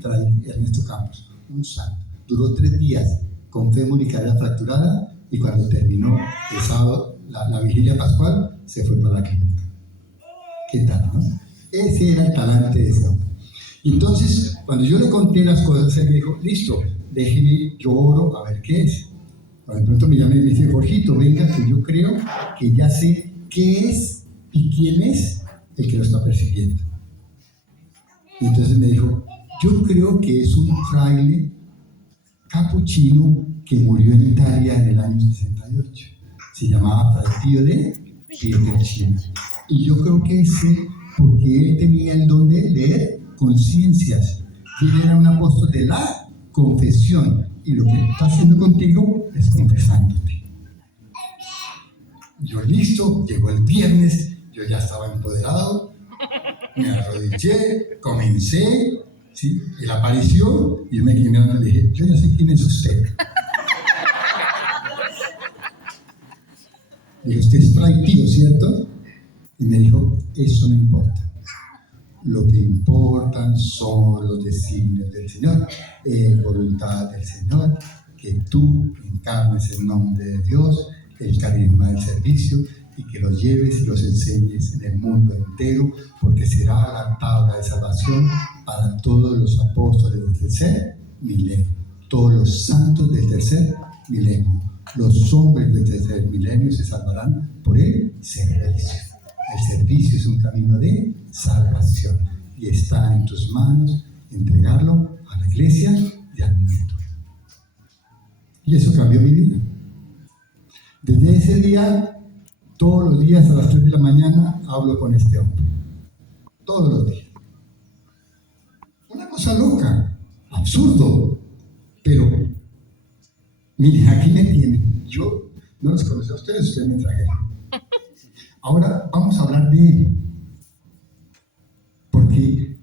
Fray Ernesto Campos, un santo. Duró 3 días con fémur y cadera fracturada y cuando terminó el sábado, la vigilia pascual, se fue para la clínica. ¿Qué tal, no? Ese era el talante de ese hombre. Entonces, cuando yo le conté las cosas, él me dijo, listo, déjeme, yo oro a ver qué es. De pronto me llama y me dice, Jorgito, venga, que yo creo que ya sé qué es y quién es el que lo está persiguiendo. Y entonces me dijo, yo creo que es un fraile capuchino que murió en Italia en el año 68. Se llamaba Fray Pío de Pietrelcina. Y yo creo que ese, porque él tenía el don de leer conciencias. Él era un apóstol de la confesión. Y lo que está haciendo contigo es confesándote. Yo listo, llegó el viernes, yo ya estaba empoderado, me arrodillé, comencé, ¿sí? Él apareció y yo me quedé mirando y le dije, yo ya sé quién es usted. Le dije, usted es Fray Pío, ¿cierto? Y me dijo, eso no importa. Lo que importan son los designios del Señor, voluntad del Señor, que tú encarnes el nombre de Dios, el carisma del servicio, y que los lleves y los enseñes en el mundo entero, porque será la tabla de salvación para todos los apóstoles del tercer milenio, todos los santos del tercer milenio. Los hombres del tercer milenio se salvarán por el servicio. El servicio es un camino de salvación y está en tus manos entregarlo a la iglesia y al mundo. Y eso cambió mi vida. Desde ese día, todos los días a las 3 de la mañana hablo con este hombre. Todos los días. Una cosa loca, absurdo, pero miren, aquí me tienen. Yo no los conocí a ustedes, ustedes me trajeron. Ahora vamos a hablar de él, porque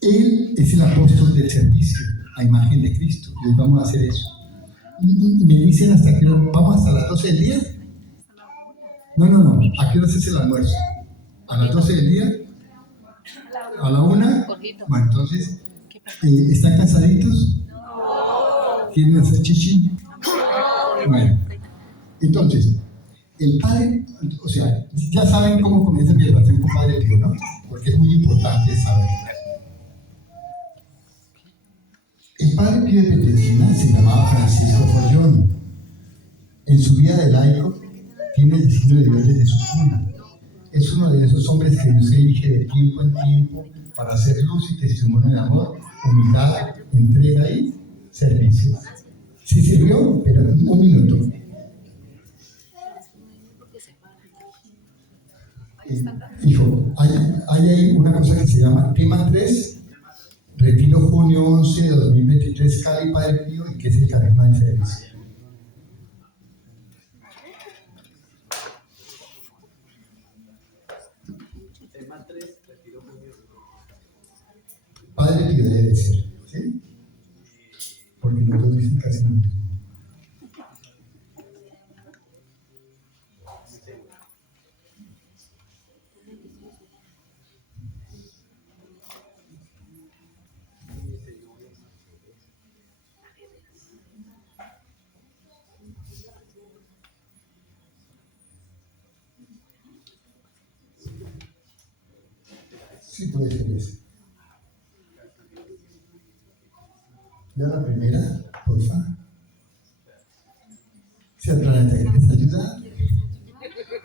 él es el apóstol del servicio, a imagen de Cristo, y hoy vamos a hacer eso. Me dicen hasta que vamos hasta las 12 del día. No, ¿a qué hora es el almuerzo? ¿A las 12 del día? ¿A la 1? Bueno, entonces, ¿están cansaditos? ¿Quieren hacer chichi? Bueno, entonces, el padre, o sea, ya saben cómo comienza mi relación con Padre Pío, ¿no? Porque es muy importante saberlo. El Padre Pío de Pietrelcina se llamaba Francisco Follón. En su vida de laico tiene el destino de Dios desde su cuna. Es uno de esos hombres que Dios elige de tiempo en tiempo para hacer luz y testimonio de amor, humildad, entrega y servicio. Sí sirvió, pero un minuto. Hijo, hay una cosa que se llama tema 3, retiro junio 11 de 2023, Cali, Padre Pío, y que es el carisma del servicio. Tema 3, retiro junio. Padre Pío debe ser, ¿sí? Porque no todos dicen casi lo mismo. Sí, puede ser ese. Ya la primera, por favor. Si el planeta les ayuda,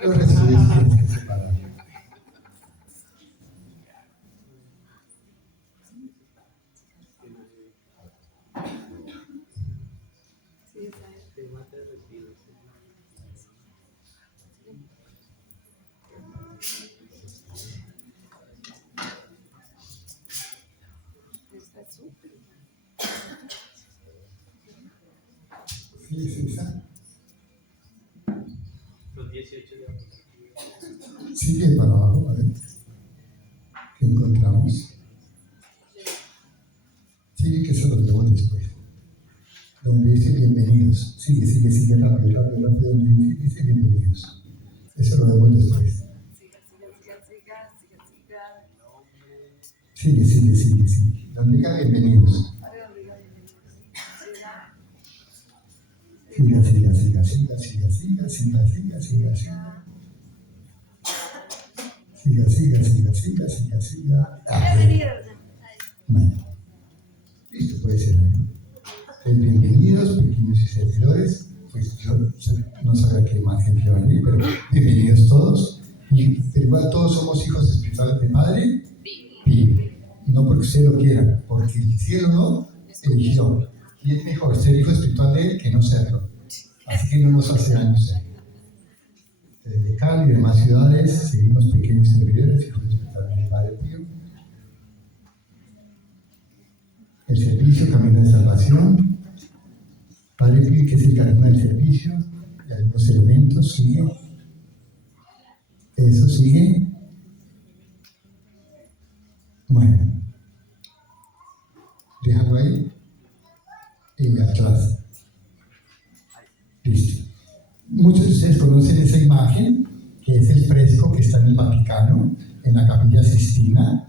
los recibes tienes que separar. Sigue para abajo, a ver. ¿Qué encontramos? Sigue, que se lo vemos después. Donde dice bienvenidos. Sigue rápido. Donde dice bienvenidos. Eso lo vemos después. Sigue. Donde diga bienvenidos. Siga. Bueno, listo, puede ser ahí. Bienvenidos, pequeños y servidores. Pues yo no sabía que más gente iba a venir, pero bienvenidos todos. Pero igual todos somos hijos espirituales de Padre Pío. No porque usted lo quiera, porque el cielo no eligió. Y es mejor ser hijo espiritual de él que no serlo. Así que no nos hace daño ser. Desde Cali y demás ciudades seguimos pequeños servidores, hijos espirituales de Padre Pío. El servicio, camino de salvación. Padre Pío, que es el carisma del servicio, y algunos elementos, sigue. Eso sigue. Bueno, déjalo ahí y atrás. Listo. Muchos de ustedes conocen esa imagen, que es el fresco que está en el Vaticano, en la Capilla Sistina,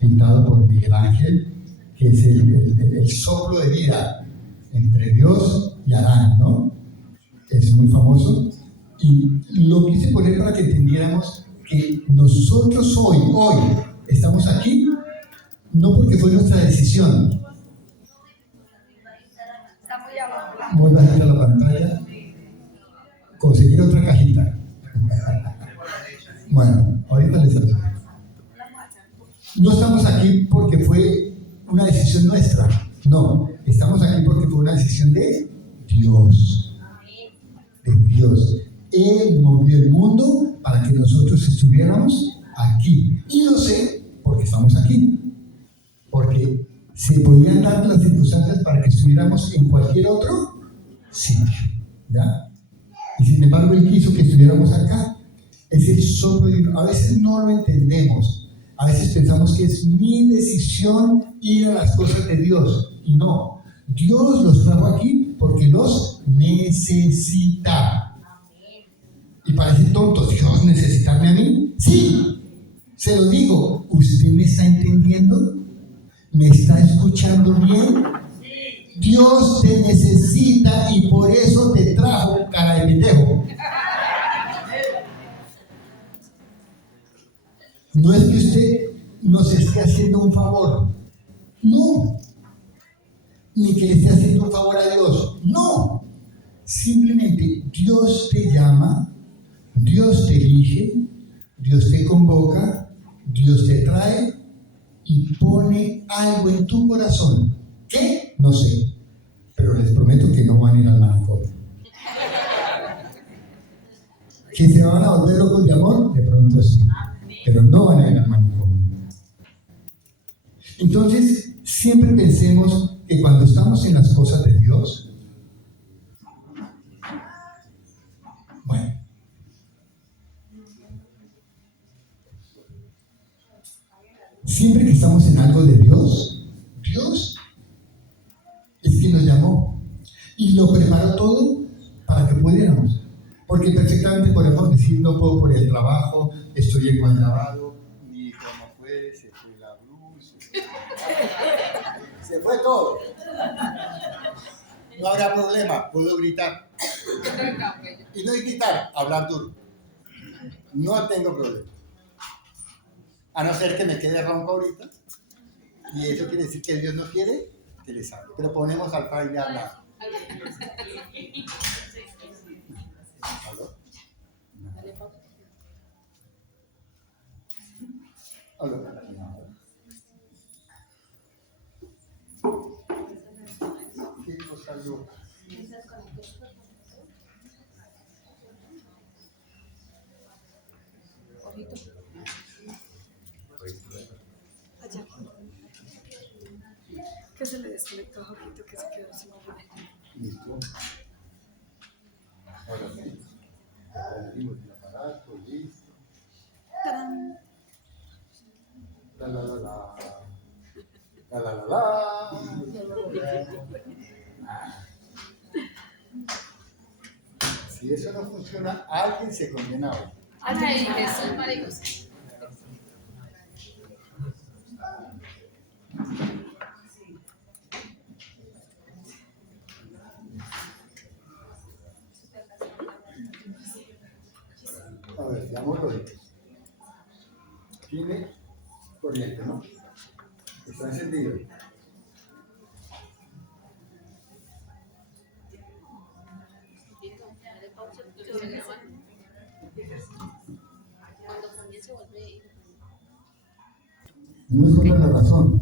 pintado por Miguel Ángel, que es el soplo de vida entre Dios y Adán, ¿no? Es muy famoso. Y lo quise poner para que entendiéramos que nosotros hoy estamos aquí, no porque fue nuestra decisión. Voy a ir a la pantalla, conseguir otra cajita. Bueno, ahorita les digo. No estamos aquí porque fue una decisión nuestra, no, estamos aquí porque fue una decisión de Dios. De Dios. Él movió el mundo para que nosotros estuviéramos aquí. Y lo sé porque estamos aquí. Porque se podían dar las circunstancias para que estuviéramos en cualquier otro sitio. ¿Ya? Y sin embargo, Él quiso que estuviéramos acá. Es el soplo de Dios. A veces no lo entendemos. A veces pensamos que es mi decisión ir a las cosas de Dios. Y no. Dios los trajo aquí porque los necesita. Y parece tonto, ¿Dios necesitarme a mí? Sí, se lo digo. ¿Usted me está entendiendo? ¿Me está escuchando bien? Dios te necesita y por eso te trajo, cara de pendejo. No es que usted nos esté haciendo un favor. No. Ni que le esté haciendo un favor a Dios. No. Simplemente Dios te llama, Dios te elige, Dios te convoca, Dios te trae y pone algo en tu corazón. ¿Qué? No sé. Pero les prometo que no van a ir al manicomio. ¿Que se van a volver locos de amor? De pronto sí. Pero no van a ir al manicomio. Entonces, siempre pensemos que cuando estamos en las cosas de Dios, bueno, siempre que estamos en algo de Dios, Dios es quien nos llamó y lo preparó todo para que pudiéramos. Porque perfectamente podemos decir, no puedo por el trabajo, estoy encuadrado, mi hijo no puede, se fue la luz, se fue todo. No habrá problema, puedo gritar. Y no hay gritar, hablar duro. No tengo problema. A no ser que me quede ronco ahorita. Y eso quiere decir que Dios no quiere que les hable. Pero ponemos al fraile a hablar. ¿Aló? ¿Aló? ¿Qué cosa yo? Allá. Que se le desconectó a Ojito, que se quedó sin movimiento. Listo. Ahora sí. la, la, la. La, la, la, la. Si eso no funciona, alguien se condena hoy. Ay, Jesús, maricos. A ver, llamémoslo ahí. Tiene corriente, ¿no? Está encendido. Cuando cambie se vuelve. No es otra la razón.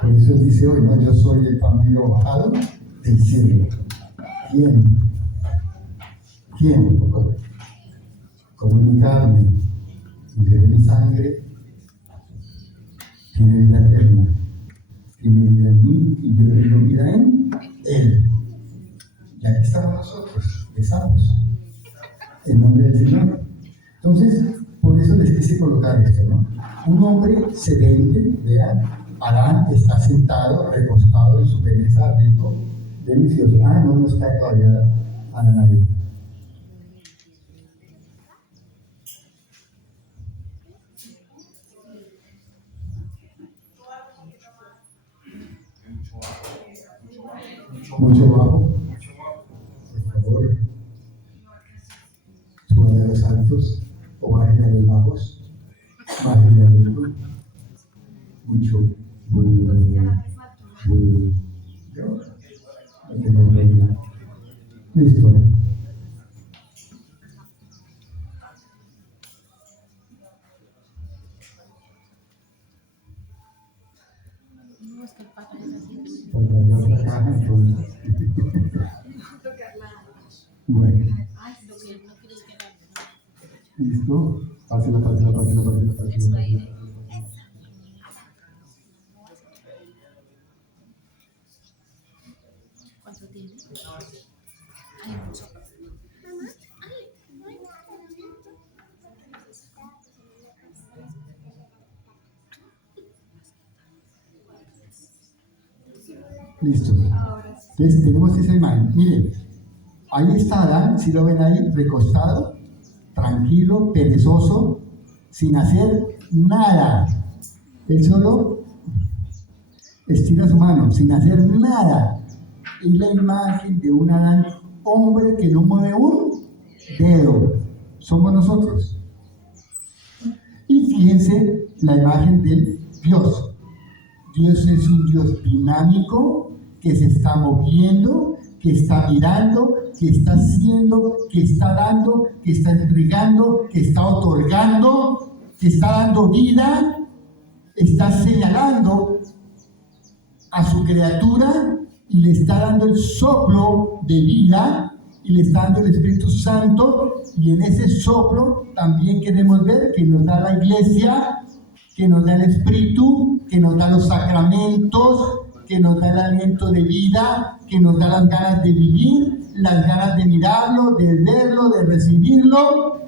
Por eso dice hoy, ¿no? Yo soy el pan vivo bajado del cielo. ¿Quién? Como mi carne y bebe mi sangre, tiene vida eterna. Tiene vida en mí y yo tengo vida en él. Y aquí estamos nosotros, besamos, en nombre del Señor. Entonces, por eso les quise colocar esto, ¿no? Un hombre sedente, vean, Adán está sentado, recostado en su pereza, rico, delicioso. Ah, no está todavía Adán ahí. Mucho bajo, por favor. Suban a los altos o bajen a los bajos. Bajen a los mucho. Listo. No, es que el pata es así. Faltaría otra caja entonces. Bueno. Ay, lo que no quieres que haga. Listo. Pásela. Eso ahí. ¿Cuánto tiene? Ay, mucho. Listo. Entonces tenemos esa imagen. Miren, ahí está Adán, si lo ven ahí, recostado, tranquilo, perezoso, sin hacer nada. Él solo estira su mano, sin hacer nada. Es la imagen de un Adán, hombre que no mueve un dedo. Somos nosotros. Y fíjense la imagen del Dios. Dios es un Dios dinámico que se está moviendo, que está mirando, que está haciendo, que está dando, que está entregando, que está otorgando, que está dando vida, está señalando a su criatura y le está dando el soplo de vida y le está dando el Espíritu Santo, y en ese soplo también queremos ver que nos da la iglesia, que nos da el Espíritu, que nos da los sacramentos, que nos da el aliento de vida, que nos da las ganas de vivir, las ganas de mirarlo, de verlo, de recibirlo.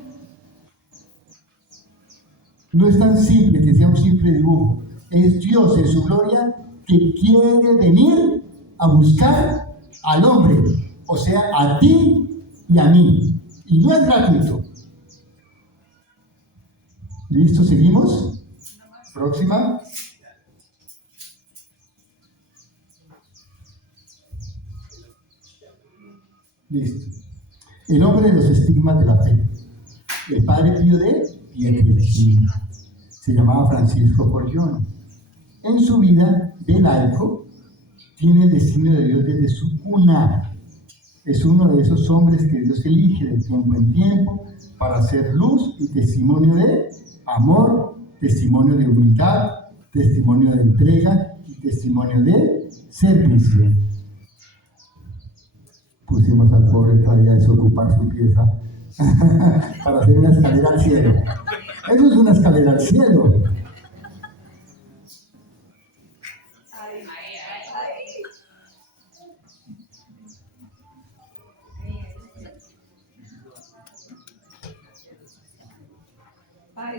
No es tan simple que sea un simple dibujo. Es Dios en su gloria que quiere venir a buscar al hombre, o sea, a ti y a mí. Y no es gratuito. ¿Listo? ¿Seguimos? Próxima. Listo. El hombre de los estigmas de la fe. El padre Pío de Pietrelcina. Se llamaba Francisco Borgione. En su vida de laico, tiene el destino de Dios desde su cuna. Es uno de esos hombres que Dios elige de tiempo en tiempo para hacer luz y testimonio de amor, testimonio de humildad, testimonio de entrega y testimonio de servicio. Pusimos al pobre todavía a desocupar su pieza para hacer una escalera al cielo. Eso es una escalera al cielo.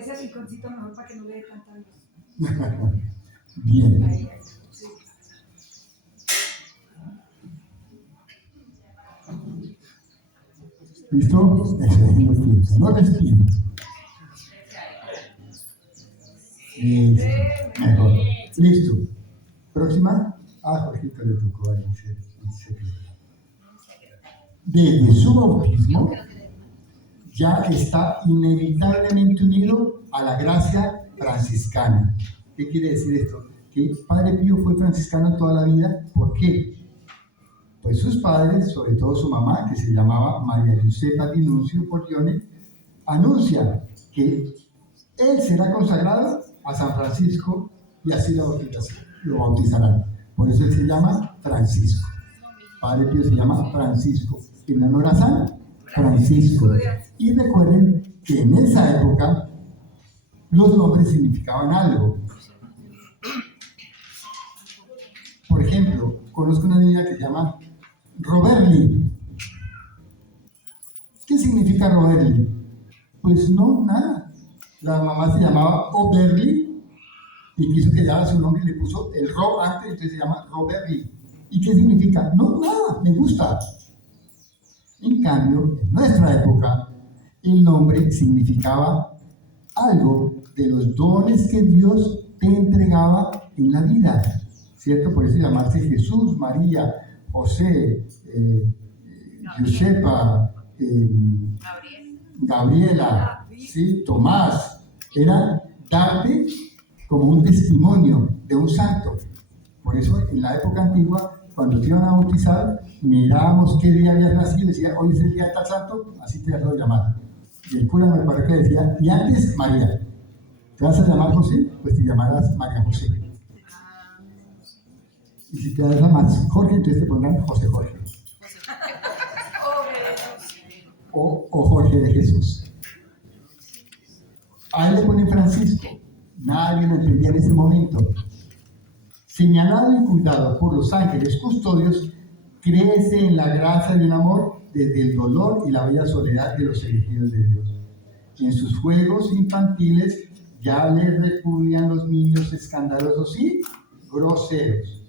ese rinconcito mejor para que no le dé tanta luz. Bien. Ahí, sí. ¿Listo? Eso es lo que no respiro. Mejor. Listo. Próxima. Jorgito le tocó ahí. Desde su bautismo ya está inevitablemente unido a la gracia franciscana. ¿Qué quiere decir esto? Que Padre Pío fue franciscano toda la vida. ¿Por qué? Pues sus padres, sobre todo su mamá, que se llamaba María Josefa Di Nunzio Forgione, anuncia que él será consagrado a San Francisco y así lo bautizarán. Por eso él se llama Francisco. Padre Pío se llama Francisco, en honor a San Francisco. Y recuerden que en esa época los nombres significaban algo. Por ejemplo, conozco una niña que se llama Roberly. ¿Qué significa Roberly? Pues no, nada. La mamá se llamaba Oberly y quiso que llamara su nombre y le puso el Ro antes, entonces se llama Roberly. ¿Y qué significa? No, nada, me gusta. En cambio, en nuestra época, el nombre significaba algo de los dones que Dios te entregaba en la vida, ¿cierto? Por eso llamarse Jesús, María, José, Josefa, Gabriela, ¿sí? Tomás, era darte como un testimonio de un santo. Por eso en la época antigua, cuando te iban a bautizar, mirábamos qué día habías nacido y decía, hoy es el día de tal santo, así te vas a llamar. Y el cura me parece que decía, y antes María. ¿Te vas a llamar José? Pues te llamarás María José. Y si te vas a llamar Jorge, entonces te pondrán José Jorge. O Jorge de Jesús. A él le ponen Francisco. Nadie lo entendía en ese momento. Señalado y cuidado por los ángeles custodios, crece en la gracia y el amor desde el dolor y la bella soledad de los elegidos de Dios. En sus juegos infantiles ya le repudian los niños escandalosos y groseros.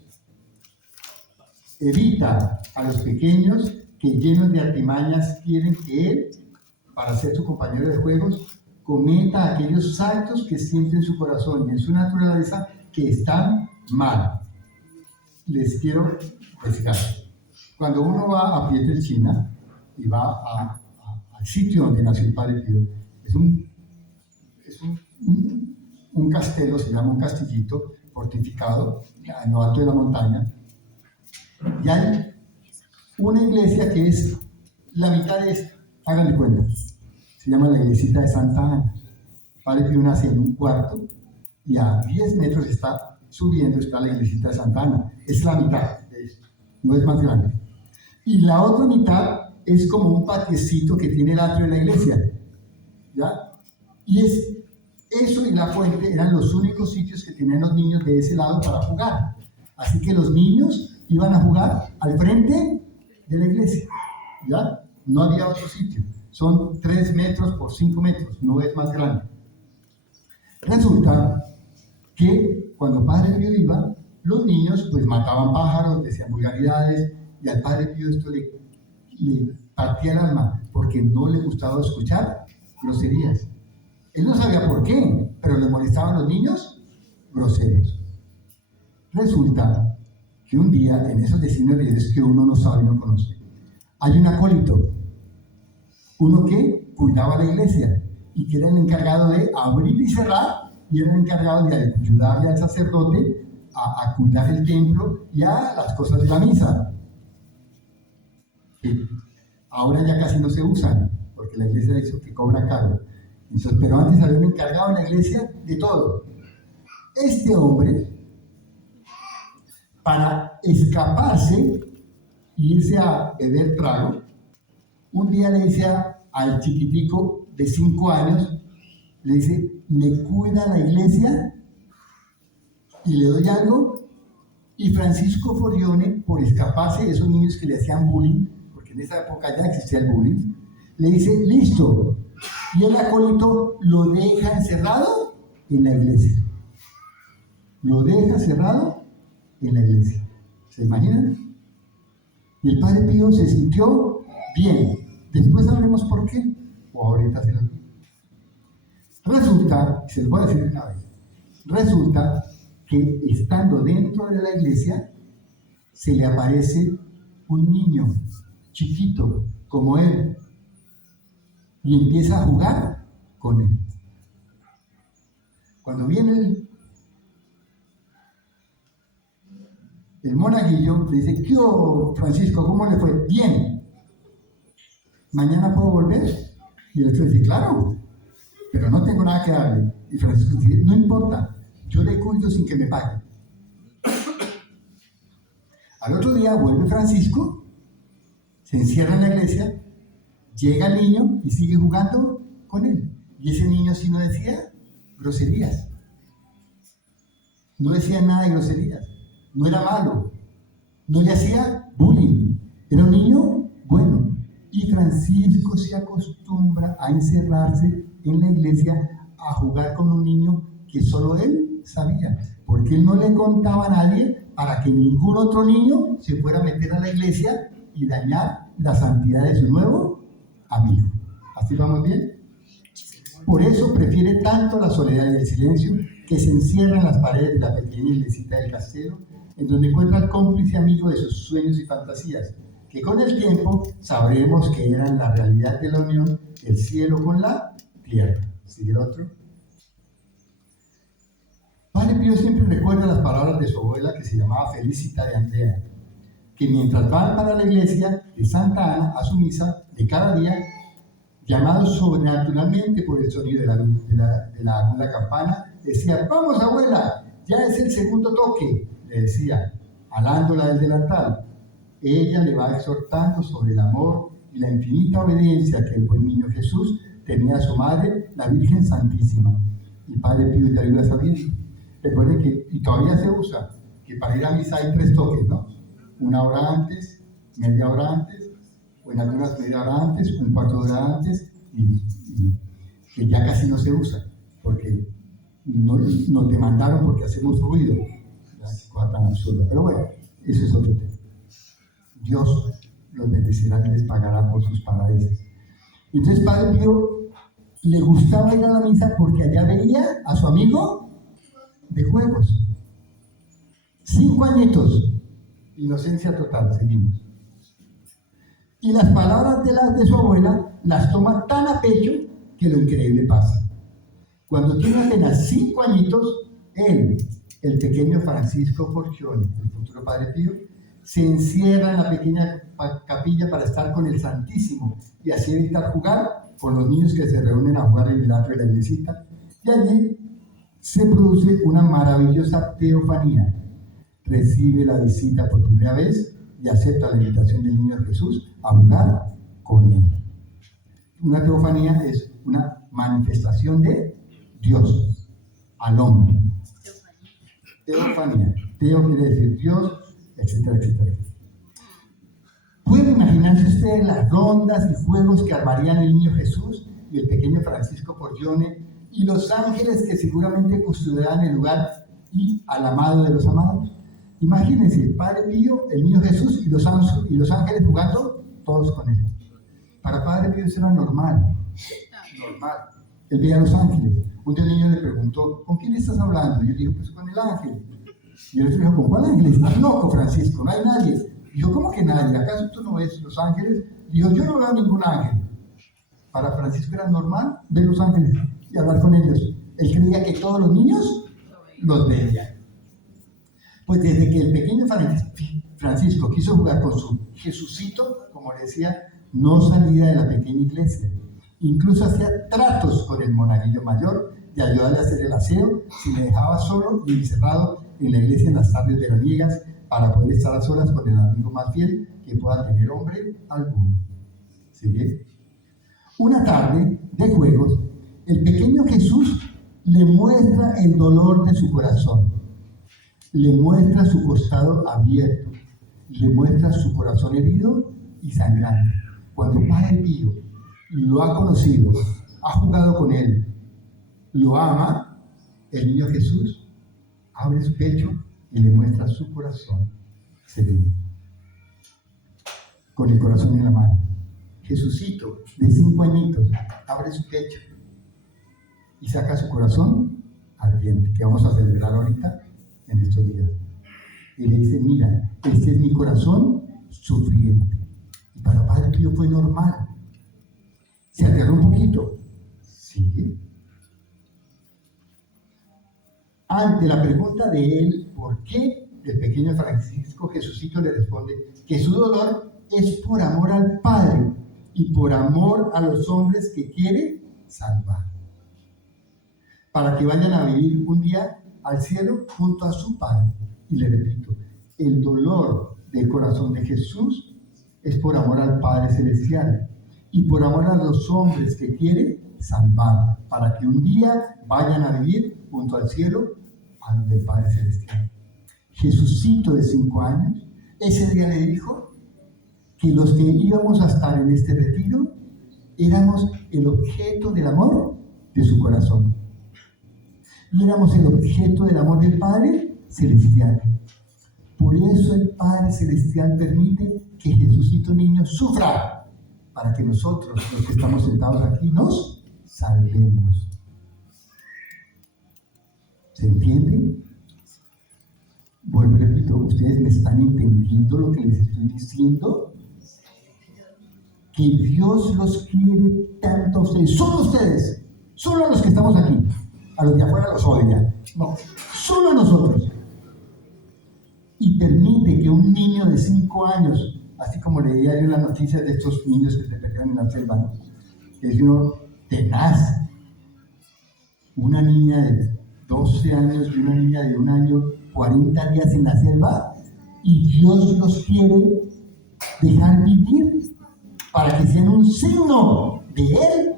Evita a los pequeños que llenos de artimañas quieren que él, para ser su compañero de juegos, cometa aquellos saltos que siente en su corazón y en su naturaleza que están mal. Les quiero decir algo. Cuando uno va a Pietrelcina y va al sitio donde nació el Padre Pío, es un castelo, se llama un castillito fortificado en lo alto de la montaña, y hay una iglesia que es la mitad de esta, háganle cuenta, se llama la iglesita de Santa Ana. Padre Pío nace en un cuarto y a 10 metros está subiendo, está la iglesita de Santa Ana, es la mitad de esto, no es más grande. Y la otra mitad es como un patiecito que tiene el atrio de la iglesia, ¿ya? Y es eso y la fuente eran los únicos sitios que tenían los niños de ese lado para jugar. Así que los niños iban a jugar al frente de la iglesia, ¿ya? No había otro sitio. Son 3 metros por 5 metros, no es más grande. Resulta que cuando Padre Pío iba, los niños pues mataban pájaros, decían vulgaridades, y al Padre Pío esto le partía el alma, porque no le gustaba escuchar groserías. Él no sabía por qué, pero le molestaban a los niños groseros. Resulta que un día, en esos designios de Dios que uno no sabe y no conoce, hay un acólito, uno que cuidaba la iglesia y que era el encargado de abrir y cerrar, y era el encargado de ayudarle al sacerdote a cuidar el templo y a las cosas de la misa. Que ahora ya casi no se usan, porque la iglesia dice que cobra caro. Entonces, pero antes había un encargado en la iglesia de todo. Este hombre, para escaparse e irse a beber trago, un día le dice al chiquitico de 5 años, le dice, ¿me cuida la iglesia? Y le doy algo. Y Francisco Forgione, por escaparse de esos niños que le hacían bullying, porque en esa época ya existía el bullying, le dice, listo, y el acólito lo deja encerrado en la iglesia. Lo deja cerrado en la iglesia. ¿Se imaginan? Y el Padre Pío se sintió bien. Después sabremos por qué, o ahorita se lo digo. Resulta, se lo voy a decir una vez, resulta que estando dentro de la iglesia, se le aparece un niño chiquito como él y empieza a jugar con él. Cuando viene el monaguillo, le dice: ¿qué hubo, Francisco? ¿Cómo le fue? Bien. ¿Mañana puedo volver? Y el otro dice: claro, pero no tengo nada que darle. Y Francisco dice: no importa, yo le cuido sin que me pague. Al otro día vuelve Francisco, se encierra en la iglesia, llega el niño y sigue jugando con él. Y ese niño sí no decía groserías. No decía nada de groserías. No era malo. No le hacía bullying. Era un niño bueno. Y Francisco se acostumbra a encerrarse en la iglesia a jugar con un niño que solo él sabía. Porque él no le contaba a nadie para que ningún otro niño se fuera a meter a la iglesia y dañar la santidad de su nuevo amigo. ¿Así vamos bien? Por eso prefiere tanto la soledad y el silencio, que se encierra en las paredes de la pequeña iglesita del Castelo, en donde encuentra al cómplice amigo de sus sueños y fantasías, que con el tiempo sabremos que eran la realidad de la unión del cielo con la tierra. ¿Sigue el otro? Padre Pío siempre recuerda las palabras de su abuela, que se llamaba Felicita de Andrea, que mientras van para la iglesia de Santa Ana a su misa de cada día, llamados sobrenaturalmente por el sonido de la campana, decía: vamos, abuela, ya es el segundo toque, le decía, alándola del delantal. Ella le va exhortando sobre el amor y la infinita obediencia que el buen niño Jesús tenía a su madre, la Virgen Santísima. Y Padre Pío te ayuda sabiendo. Recuerden que, y todavía se usa, que para ir a misa hay 3 toques, ¿no? 1 hora antes, media hora antes, o en algunas media hora antes, un cuarto de hora antes, y que ya casi no se usa, porque nos demandaron porque hacemos ruido. Ya, qué cosa tan absurda. Pero bueno, eso es otro tema. Dios los bendecirá y les pagará por sus paraísos. Entonces Padre Pío le gustaba ir a la misa porque allá veía a su amigo de juegos. 5 añitos, inocencia total. Seguimos. Y las palabras de su abuela las toma tan a pecho que lo increíble pasa. Cuando tiene apenas 5 añitos, él, el pequeño Francisco Forgione, el futuro Padre Pío, se encierra en la pequeña capilla para estar con el Santísimo y así evitar jugar con los niños que se reúnen a jugar en el atrio de la iglesita. Y allí se produce una maravillosa teofanía. Recibe la visita por primera vez y acepta la invitación del niño Jesús a jugar con él. Una teofanía es una manifestación de Dios al hombre. Teofanía. Teo quiere decir Dios, etcétera, etcétera. ¿Pueden imaginarse ustedes las rondas y juegos que armarían el niño Jesús y el pequeño Francisco Forgione y los ángeles que seguramente custodiaban el lugar y al amado de los amados? Imagínense, el Padre Pío, el niño Jesús y los ángeles jugando todos con él. Para Padre Pío eso era normal. Él veía a los ángeles. Un día el niño le preguntó: ¿con quién estás hablando? Y él dijo: pues con el ángel. Y él le dijo: ¿con cuál ángel? Estás loco, Francisco, no hay nadie. Dijo: ¿cómo que nadie? ¿Acaso tú no ves los ángeles? Dijo: yo no veo ningún ángel. Para Francisco era normal ver los ángeles y hablar con ellos. Él creía que todos los niños los veían. Pues desde que el pequeño Francisco quiso jugar con su Jesucito, como le decía, no salía de la pequeña iglesia. Incluso hacía tratos con el monaguillo mayor de ayudarle a hacer el aseo si le dejaba solo y encerrado en la iglesia en las tardes veraniegas para poder estar a solas con el amigo más fiel que pueda tener hombre alguno. ¿Sigue? Una tarde de juegos, el pequeño Jesús le muestra el dolor de su corazón, le muestra su costado abierto, le muestra su corazón herido y sangrante. Cuando Padre Pío lo ha conocido ha jugado con él, lo ama, el niño Jesús abre su pecho y le muestra su corazón sereno, con el corazón en la mano. Jesucito, de 5 añitos, abre su pecho y saca su corazón ardiente, que vamos a celebrar ahorita en estos días. Y le dice, mira, este es mi corazón sufriente. Y para Padre tuyo fue normal. ¿Se aterró un poquito? Sí. Ante la pregunta de él, ¿por qué? Del pequeño Francisco, Jesucito le responde que su dolor es por amor al Padre y por amor a los hombres que quiere salvar, para que vayan a vivir un día al cielo junto a su Padre. Y le repito, el dolor del corazón de Jesús es por amor al Padre Celestial y por amor a los hombres que quiere salvar, para que un día vayan a vivir junto al cielo ante el Padre Celestial. Jesucito de 5 años, ese día le dijo que los que íbamos a estar en este retiro éramos el objeto del amor de su corazón. Y éramos el objeto del amor del Padre Celestial. Por eso el Padre Celestial permite que Jesucito niño sufra, para que nosotros, los que estamos sentados aquí, nos salvemos. ¿Se entiende? Bueno, repito, ¿ustedes me están entendiendo lo que les estoy diciendo? Que Dios los quiere tanto a ustedes, solo a los que estamos aquí. A los de afuera los odia. No, solo a nosotros. Y permite que un niño de 5 años, así como leía yo las noticias de estos niños que se perdieron en la selva, ¿no? Que es uno tenaz. Una niña de 12 años y una niña de 1 año, 40 días en la selva, y Dios los quiere dejar vivir para que sean un signo de Él.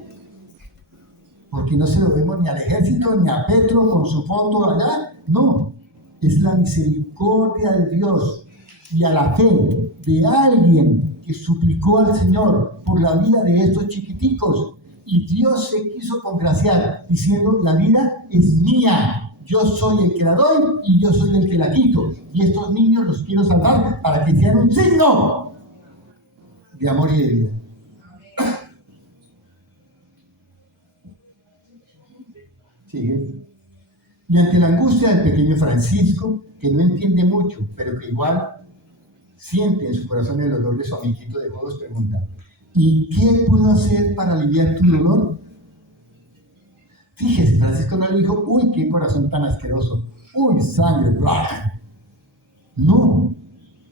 Porque no se lo vemos ni al ejército, ni a Petro con su foto allá. No, es la misericordia de Dios y a la fe de alguien que suplicó al Señor por la vida de estos chiquiticos. Y Dios se quiso congraciar diciendo, la vida es mía. Yo soy el que la doy y yo soy el que la quito. Y estos niños los quiero salvar para que sean un signo de amor y de vida. ¿Sigue? Y ante la angustia del pequeño Francisco, que no entiende mucho, pero que igual siente en su corazón el dolor de su amiguito de juegos, pregunta, ¿y qué puedo hacer para aliviar tu dolor? Fíjese, Francisco no le dijo, uy, qué corazón tan asqueroso, uy, sangre, blah. No,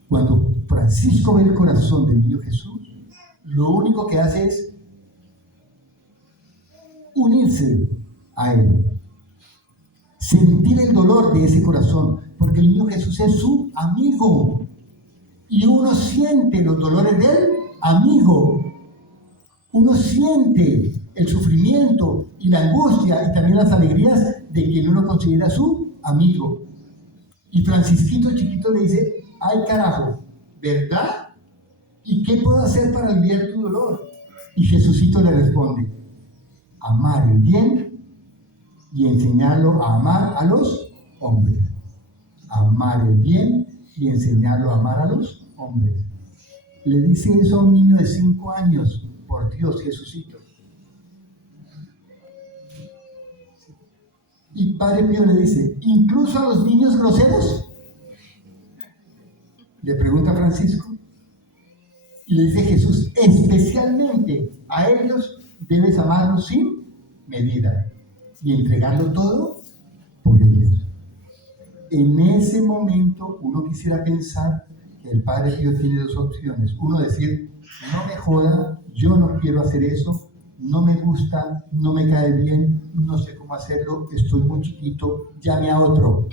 cuando Francisco ve el corazón del niño Jesús, lo único que hace es unirse a él, sentir el dolor de ese corazón, porque el niño Jesús es su amigo, y uno siente los dolores del amigo, uno siente el sufrimiento y la angustia y también las alegrías de quien uno considera su amigo. Y Francisquito chiquito le dice, ay carajo, ¿verdad? ¿Y qué puedo hacer para aliviar tu dolor? Y Jesucito le responde, amar el bien y enseñarlo a amar a los hombres. Amar el bien y enseñarlo a amar a los hombres. Le dice eso a un niño de 5 años, por Dios, Jesucito. Y Padre Pío le dice, ¿incluso a los niños groseros? Le pregunta Francisco. Y le dice Jesús, especialmente a ellos debes amarlos sin medida y entregarlo todo por ellos. En ese momento uno quisiera pensar que el Padre Pío tiene 2 opciones. Uno decir, no me joda, yo no quiero hacer eso, no me gusta, no me cae bien, no sé cómo hacerlo, estoy muy chiquito, llame a otro.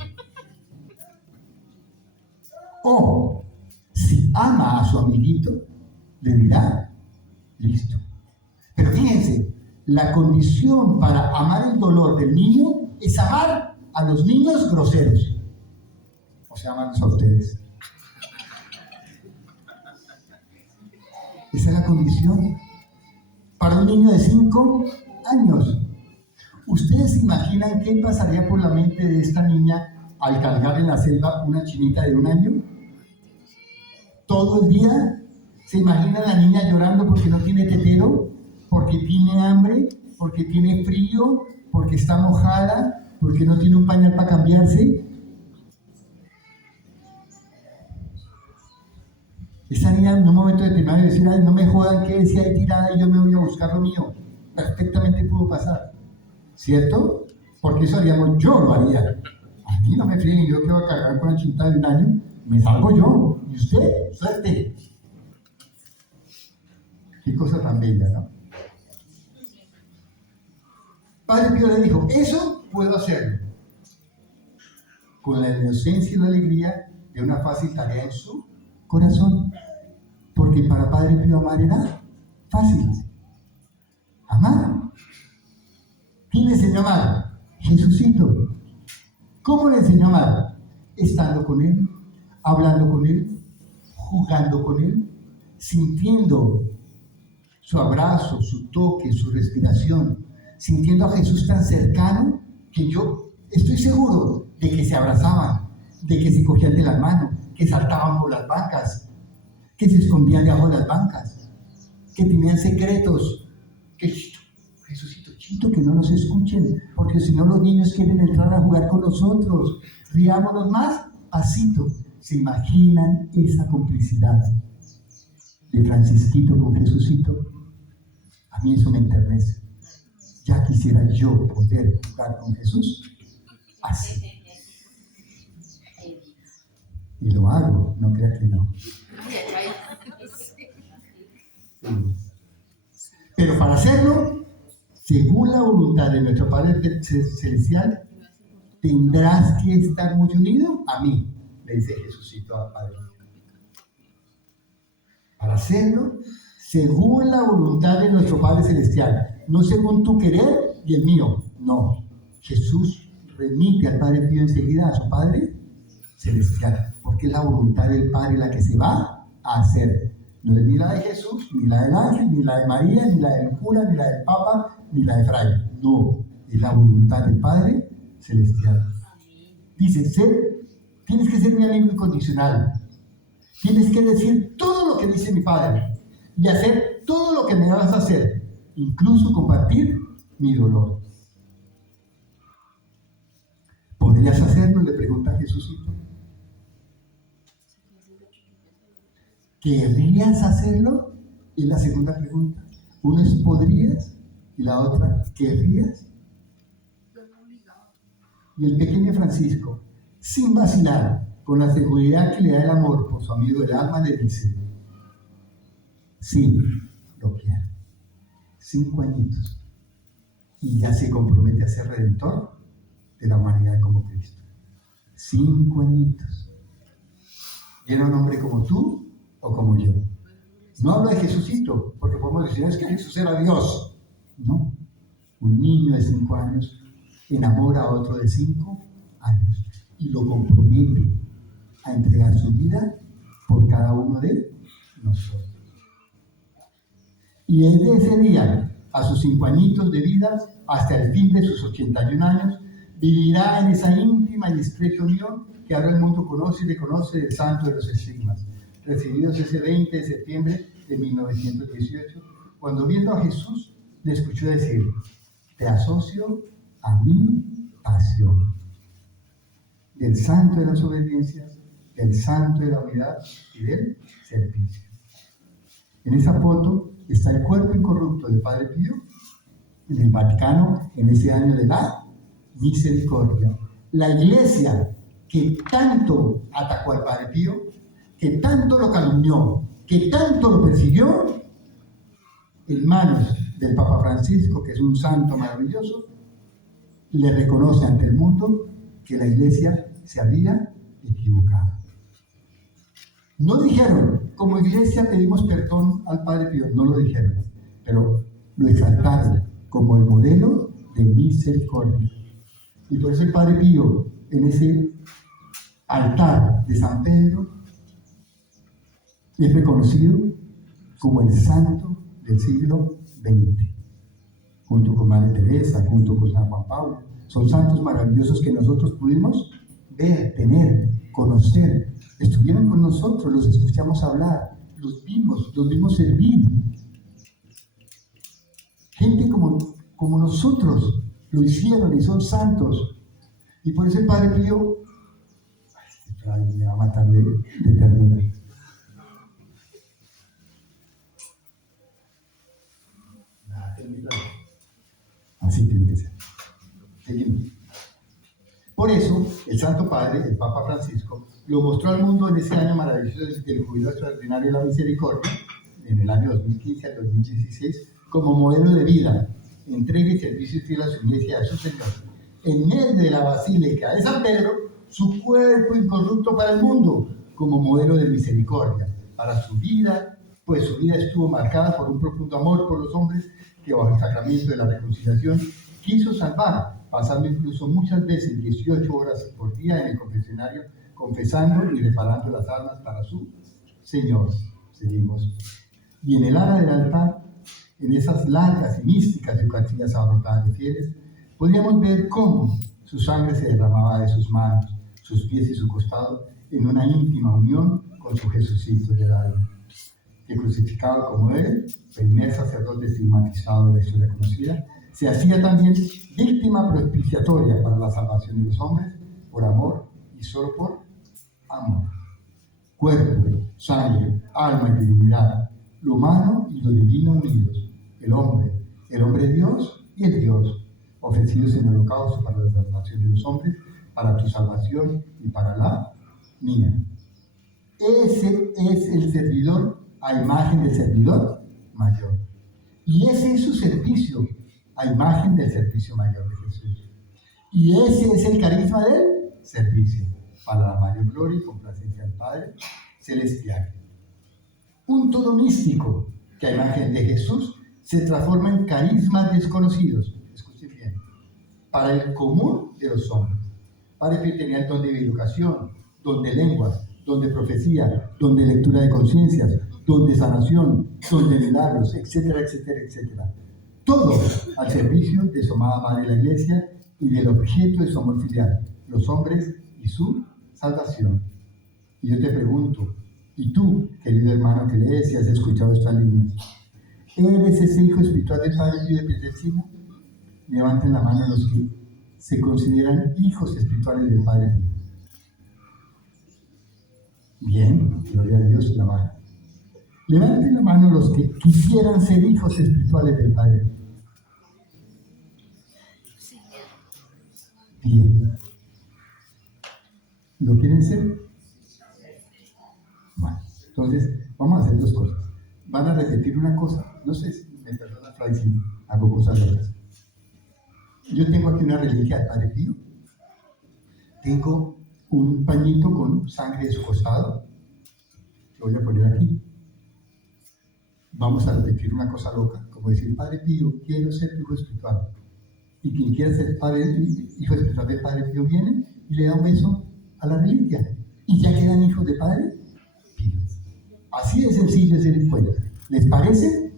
O, si ama a su amiguito, le dirá, listo. Pero fíjense, la condición para amar el dolor del niño es amar a los niños groseros. O sea, amarlos a ustedes. Esa es la condición. Para un niño de 5, años. ¿Ustedes se imaginan qué pasaría por la mente de esta niña al cargar en la selva una chinita de 1 año? Todo el día. ¿Se imagina la niña llorando porque no tiene tetero? Porque tiene hambre, porque tiene frío, porque está mojada, porque no tiene un pañal para cambiarse. Esa niña en un momento determinado decir, ay, no me jodan, quédese ahí tirada y yo me voy a buscar lo mío. Perfectamente pudo pasar, ¿cierto? Porque eso haríamos, yo lo haría. A mí no me fríen, yo que voy a cargar con la chinita de 1 año, me salgo yo. ¿Y usted? Suerte. Qué cosa tan bella, ¿no? Padre Pío le dijo, eso puedo hacerlo. Con la inocencia y la alegría de una fácil tarea en su corazón. Porque para Padre Pío amar era fácil. Amar. ¿Quién le enseñó a amar? Jesucito. ¿Cómo le enseñó a amar? Estando con Él, hablando con Él, jugando con Él, sintiendo su abrazo, su toque, su respiración, sintiendo a Jesús tan cercano que yo estoy seguro de que se abrazaban, de que se cogían de las manos, que saltaban por las bancas, que se escondían debajo de las bancas, que tenían secretos, que Jesucito, chito, que no nos escuchen, porque si no los niños quieren entrar a jugar con nosotros, riámonos más, pasito. ¿Se imaginan esa complicidad de Francisquito con Jesucito? A mí eso me enternece. Ya quisiera yo poder jugar con Jesús así. Y lo hago, no crea que no. Pero para hacerlo, según la voluntad de nuestro Padre Celestial, tendrás que estar muy unido a mí, le dice Jesucito al Padre. Para hacerlo, según la voluntad de nuestro Padre Celestial, no según tu querer y el mío, no. Jesús remite al Padre Pío enseguida a su Padre Celestial, porque es la voluntad del Padre la que se va a hacer. No es ni la de Jesús, ni la del ángel, ni la de María, ni la del cura, ni la del Papa, ni la de Fray. No, es la voluntad del Padre Celestial. Dice, tienes que ser mi amigo incondicional. Tienes que decir todo lo que dice mi Padre y hacer todo lo que me vas a hacer, incluso compartir mi dolor. ¿Podrías hacerlo? Le pregunta Jesucito. ¿Querrías hacerlo? Es la segunda pregunta. Una es ¿podrías? Y la otra, ¿querrías? Y el pequeño Francisco, sin vacilar, con la seguridad que le da el amor por su amigo del alma, le dice, sí, lo quiero. 5 añitos. Y ya se compromete a ser redentor de la humanidad como Cristo. 5 añitos. ¿Y era un hombre como tú o como yo? No hablo de Jesucito, porque podemos decir, es que Jesús era Dios. No. Un niño de 5 años enamora a otro de 5 años y lo compromete a entregar su vida por cada uno de nosotros. Y desde ese día, a sus 5 añitos de vida, hasta el fin de sus 81 años, vivirá en esa íntima y estrecha unión que ahora el mundo conoce y reconoce del Santo de los Estigmas, recibidos ese 20 de septiembre de 1918, cuando viendo a Jesús le escuchó decir, te asocio a mi pasión. Del Santo de las obediencias, del Santo de la unidad y del servicio. En esa foto está el cuerpo incorrupto del Padre Pío en el Vaticano en ese año de la misericordia. La iglesia que tanto atacó al Padre Pío, que tanto lo calumnió, que tanto lo persiguió, en manos del Papa Francisco, que es un santo maravilloso, le reconoce ante el mundo que la iglesia se había equivocado. No dijeron, como iglesia pedimos perdón al Padre Pío, no lo dijeron, pero lo exaltaron como el modelo de misericordia. Y por eso el Padre Pío, en ese altar de San Pedro, es reconocido como el santo del siglo XX, junto con Madre Teresa, junto con San Juan Pablo. Son santos maravillosos que nosotros pudimos ver, tener, conocer. Estuvieron con nosotros, los escuchamos hablar, los vimos servir. Gente como nosotros lo hicieron y son santos. Y por eso el Padre Pío, ay, me va a matar de ternura. Así tiene que ser. Seguimos. Por eso, el Santo Padre, el Papa Francisco, lo mostró al mundo en ese año maravilloso del Jubileo Extraordinario de la Misericordia, en el año 2015 al 2016, como modelo de vida, entrega y servicio fiel a su iglesia y a su Señor. En medio de la Basílica de San Pedro, su cuerpo incorrupto para el mundo, como modelo de misericordia para su vida, pues su vida estuvo marcada por un profundo amor por los hombres que bajo el sacramento de la reconciliación quiso salvar, pasando incluso muchas veces 18 horas por día en el confesionario, confesando y reparando las almas para su Señor. Seguimos. Y en el ala del altar, en esas largas y místicas Eucaristías abarrotadas de fieles, podíamos ver cómo su sangre se derramaba de sus manos, sus pies y su costado en una íntima unión con su Jesucito del alma, que crucificado como él, primer sacerdote estigmatizado de la historia conocida, se hacía también víctima propiciatoria para la salvación de los hombres por amor y solo por amor. Cuerpo, sangre, alma y divinidad, lo humano y lo divino unidos, el hombre Dios y el Dios, ofrecidos en el holocausto para la salvación de los hombres, para tu salvación y para la mía. Ese es el servidor a imagen del servidor mayor. Y ese es su servicio a imagen del servicio mayor de Jesús. Y ese es el carisma del servicio para la mayor gloria y complacencia del Padre Celestial. Un todo místico que a imagen de Jesús se transforma en carismas desconocidos. Escuchen bien. Para el común de los hombres. Padre Pío tenía el don de educación, don de lenguas, don de profecía, don de lectura de conciencias, don de sanación, don de milagros, etcétera, etcétera, etcétera. Todo al servicio de su amada Madre la Iglesia y del objeto de su amor filial, los hombres y su salvación. Y yo te pregunto, ¿y tú, querido hermano que lees y has escuchado estas líneas, eres ese hijo espiritual del Padre Pío de Pietrelcina? Levanten la mano los que se consideran hijos espirituales del Padre Pío. Bien, gloria a Dios, la mano. Levanten la mano los que quisieran ser hijos espirituales del Padre Pío. Bien. ¿Lo quieren ser? Bueno, entonces vamos a hacer dos cosas. Van a repetir una cosa. No sé si me perdona, Fray, si hago cosas locas. Yo tengo aquí una reliquia del Padre Pío. Tengo un pañito con sangre de su costado. Lo voy a poner aquí. Vamos a repetir una cosa loca, como decir, Padre Pío, quiero ser tu hijo espiritual. Y quien quiera ser hijo espiritual del Padre Pío viene y le da un beso a la reliquia. Y ya quedan hijos de Padre Pío. Así de sencillo es el cuento. ¿Les parece?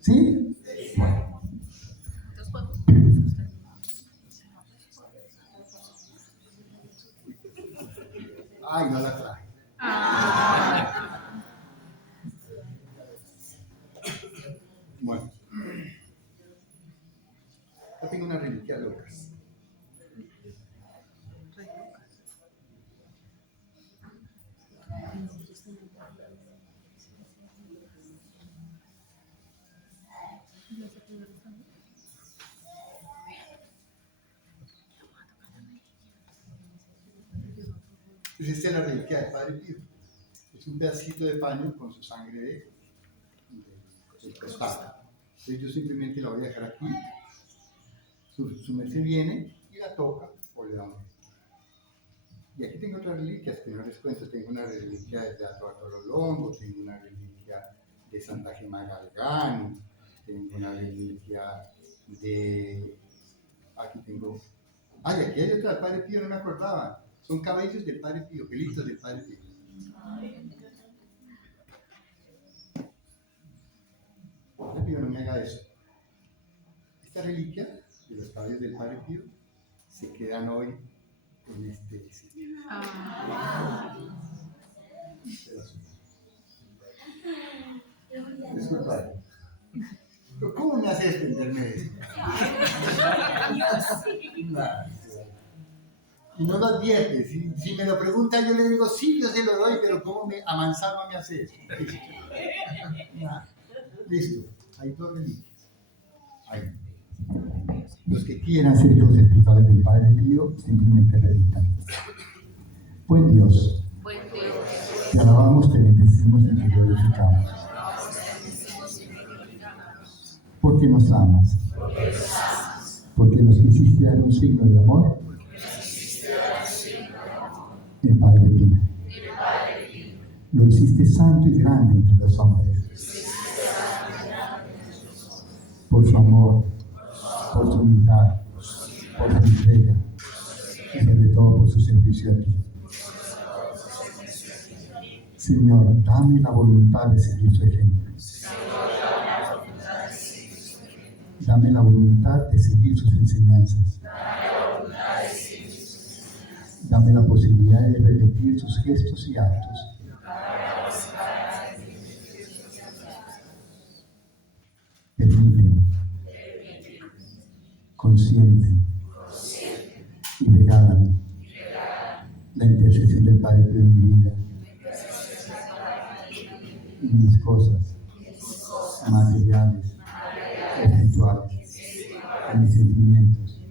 ¿Sí? Bueno. Ay, no la traje. Bueno. Yo tengo una reliquia locas. Pues esta es la reliquia del Padre Pío. Es un pedacito de paño con su sangre del costado. Entonces yo simplemente la voy a dejar aquí. Su merced viene y la toca o le da un beso. Y aquí tengo otras reliquias que no les cuento. Tengo una reliquia de Beato Bartolo Longo, tengo una reliquia de Santa Gemma Galgani, tengo una reliquia de... Aquí tengo... Ay, aquí hay otra del Padre Pío, no me acordaba. Son cabellos del Padre Pío, pelitos del Padre Pío. Padre Pío, no me haga eso. Esta reliquia de los caballos del Padre Pío se quedan hoy en este sitio. Disculpa. ¿Cómo me hace entenderme esto? Y no lo advierte. Si me lo pregunta, yo le digo, sí, yo se lo doy, pero ¿cómo me amanzaba me hace eso? Listo. Hay dos reliquias. Ahí. Los que quieran ser hijos espirituales del Padre Pío, simplemente repitan. Buen Dios, te alabamos, te bendecimos y te glorificamos. Porque nos amas. Porque nos quisiste dar un signo de amor. El Padre Pío. Lo hiciste santo y grande entre los hombres. Por su amor, por su humildad, por su entrega y sobre todo por su servicio a ti. Señor, dame la voluntad de seguir su ejemplo. Dame la voluntad de seguir sus enseñanzas. Dame la posibilidad de repetir sus gestos y actos. Permíteme, consciente y regálame la intercesión del Padre Pío en mi vida, en mis cosas materiales, espirituales, en mis sentimientos,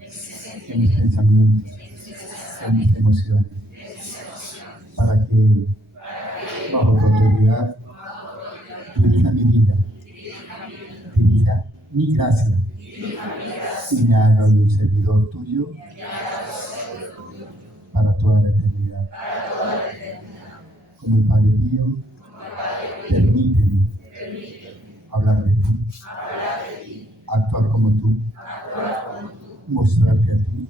en mis pensamientos, en mis emociones, para que bajo tu autoridad dirija mi vida, dirija mi gracia y me haga un servidor tuyo para toda la eternidad. Como el Padre Pío, permíteme hablar de ti, actuar como tú, mostrarte a ti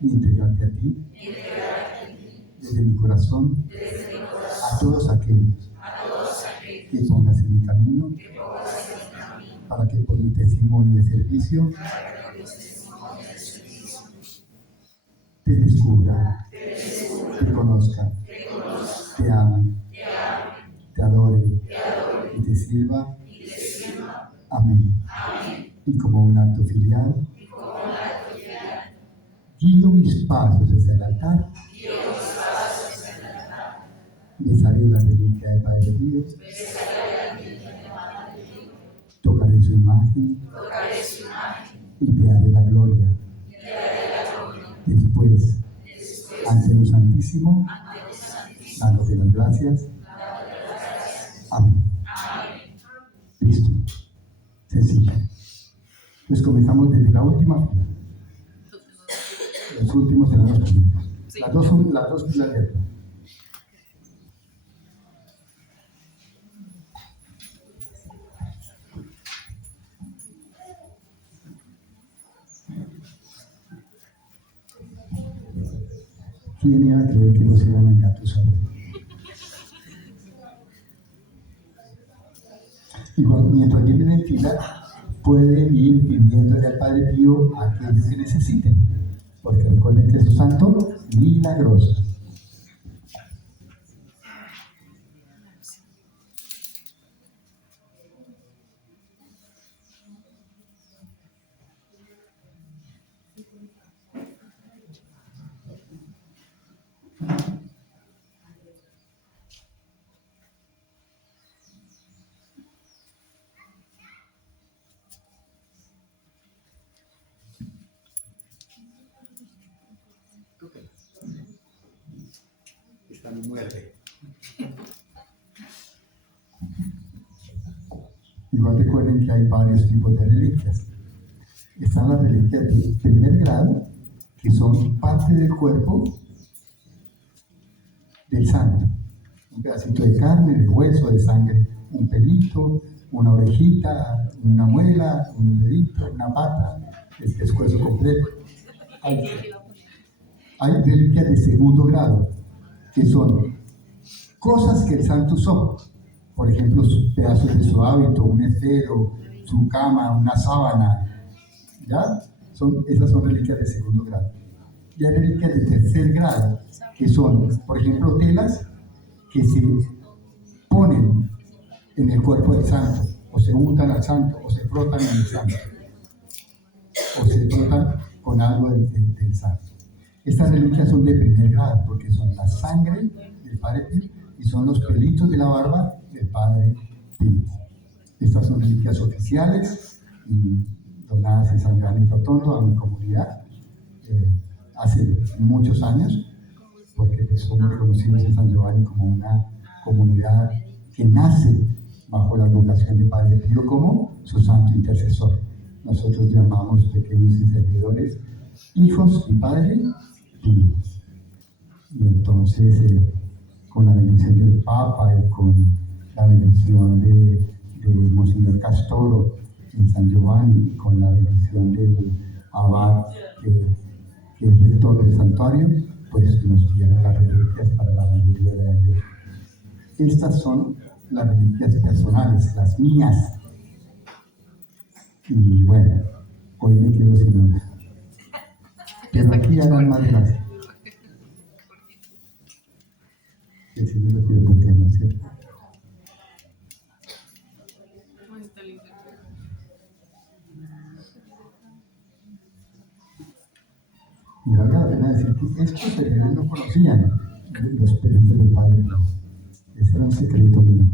y entregarte a ti desde mi corazón a todos aquellos que pongas en mi camino para que por mi testimonio de servicio te descubra, te conozca, te ame, te adore y te sirva. Amén. Y como un acto filial, guío mis pasos hacia el altar, besaré la reliquia del Padre Pío, tocaré su imagen y te haré la gloria. Después, ante un santísimo, dándote las gracias. Amén. Listo. Sencillo. Entonces comenzamos desde la última fila. Los últimos serán los primeros. Las dos filas de atrás. ¿Quién iba a creer que nos iban a engatusar? Igual, mientras vienen en fila, pueden ir pidiéndole al Padre Pío a aquellos que necesiten, porque recuerden que es un santo milagroso. Esta no muerde. Igual recuerden que hay varios tipos de reliquias. Están las reliquias de primer grado, que son parte del cuerpo del santo. Un pedacito de carne, de hueso, de sangre, un pelito, una orejita, una muela, un dedito, una pata, el pescuezo completo. Hay reliquias de segundo grado, que son cosas que el santo usó. Por ejemplo, pedazos de su hábito, un estero, su cama, una sábana, ¿Ya? Esas son reliquias de segundo grado. Y hay reliquias de tercer grado, que son, por ejemplo, telas que se ponen en el cuerpo del santo, o se untan al santo, o se frotan en el santo, o se frotan con algo del santo. Estas reliquias son de primer grado, porque son la sangre del Padre Pío y son los pelitos de la barba del Padre Pío. Estas son reliquias oficiales y donadas en San Giovanni Rotondo a mi comunidad hace muchos años, porque pues, somos reconocidos en San Giovanni como una comunidad que nace bajo la vocación de Padre Pío como su santo intercesor. Nosotros llamamos pequeños y servidores hijos y Padre Pío. Y entonces, con la bendición del Papa y con la bendición de Monseñor Castoro en San Giovanni, y con la bendición del abad que es rector del santuario, pues nos dieron las reliquias para la mayoría de ellos. Estas son las reliquias personales, las mías. Y bueno, hoy me quedo sin una. Pero aquí harán más gracia. El Señor lo quiere porque no es cierto. Y valga la pena decir que estos servidores no conocían los pelitos del Padre Pío. Ese era un secreto mío.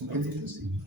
Angelito, sí.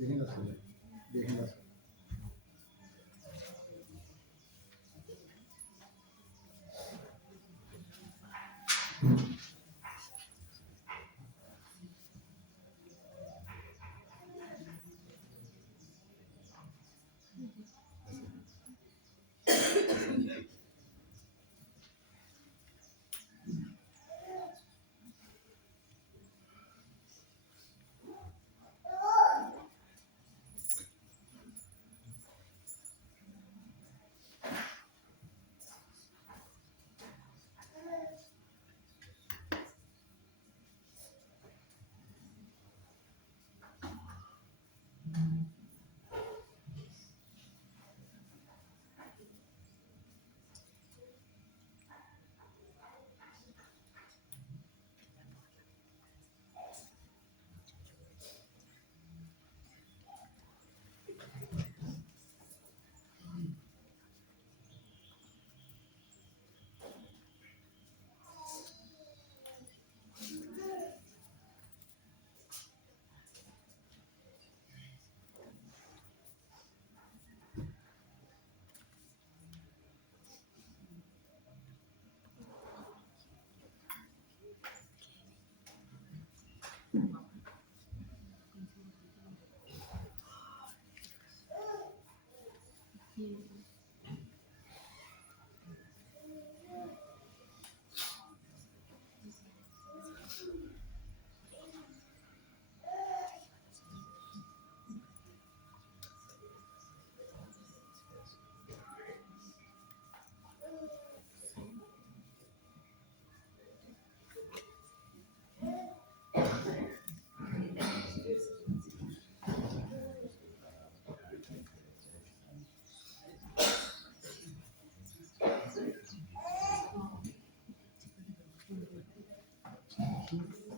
Déjenla sola. Déjenla sola.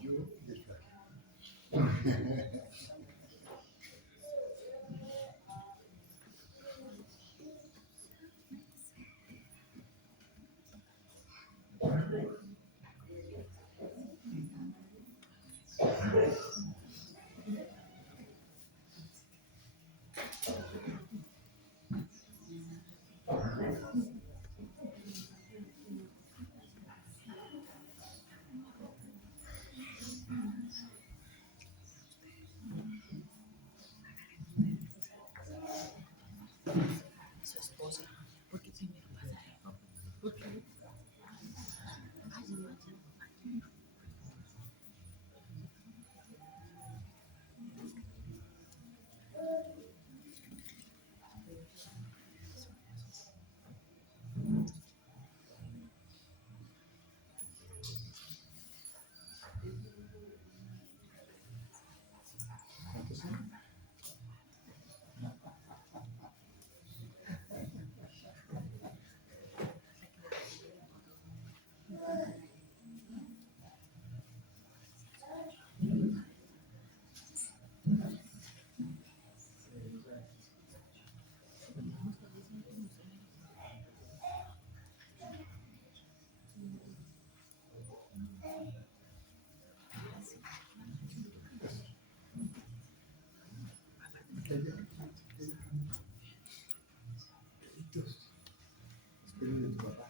Yo después. Su esposa. Porque primero pasa eso. Porque ¿Cuántos son? Espero de tu papá.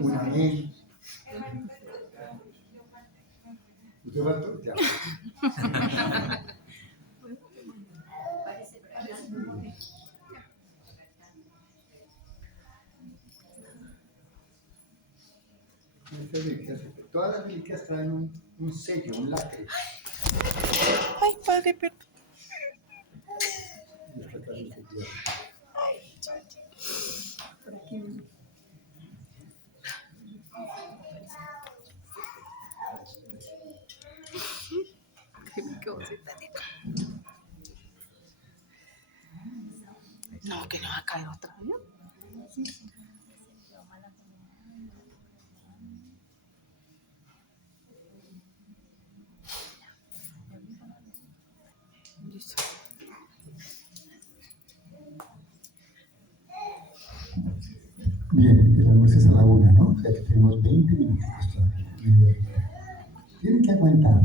Un amén. ¿Usted faltó? Ya. Todas las reliquias traen un sello, un lacre. Ay, padre, perdón. Por aquí mismo. No, que nos ha caído otra vez. Listo. Bien, el almuerzo es a la 1, ¿no? O sea que tenemos 20 minutos todavía. Tienen que aguantar.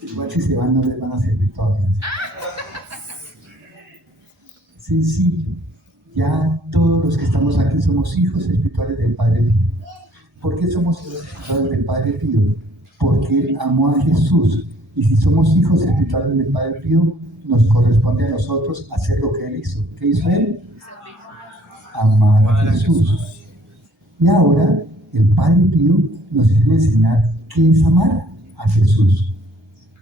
Igual si se van no les van a servir todavía. Sencillo. Ya todos los que estamos aquí somos hijos espirituales del Padre Pío. ¿Por qué somos hijos espirituales del Padre Pío? Porque Él amó a Jesús. Y si somos hijos espirituales del Padre Pío, nos corresponde a nosotros hacer lo que Él hizo. ¿Qué hizo Él? Amar a Jesús. Y ahora el Padre Pío nos quiere enseñar qué es amar a Jesús.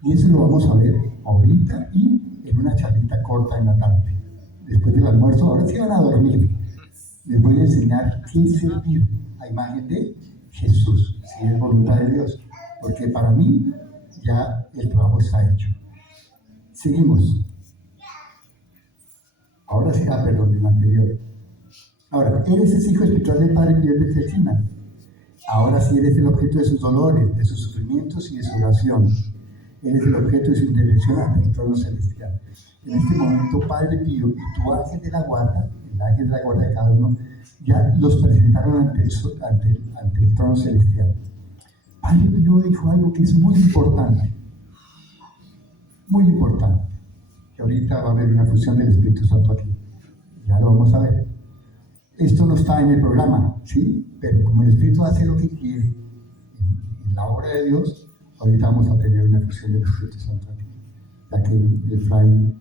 Y eso lo vamos a ver ahorita y en una charlita corta en la tarde. Después del almuerzo, ahora sí van a dormir. Les voy a enseñar qué es servir a imagen de Jesús, si es voluntad de Dios. Porque para mí ya el trabajo está hecho. Seguimos. Ahora sí, perdón, el anterior. Ahora, eres ese hijo espiritual del Padre Pío de Pietrelcina. Ahora sí eres el objeto de sus dolores, de sus sufrimientos y de su oración. Eres el objeto de su intervención ante el trono celestial. En este momento, Padre Pío y tu ángel de la guarda, el ángel de la guarda de cada uno, ya los presentaron ante el trono celestial. Padre Pío dijo algo que es muy importante, que ahorita va a haber una fusión del Espíritu Santo aquí. Ya lo vamos a ver. Esto no está en el programa, ¿sí? Pero como el Espíritu hace lo que quiere en la obra de Dios, ahorita vamos a tener una fusión del Espíritu Santo aquí. Ya que el fray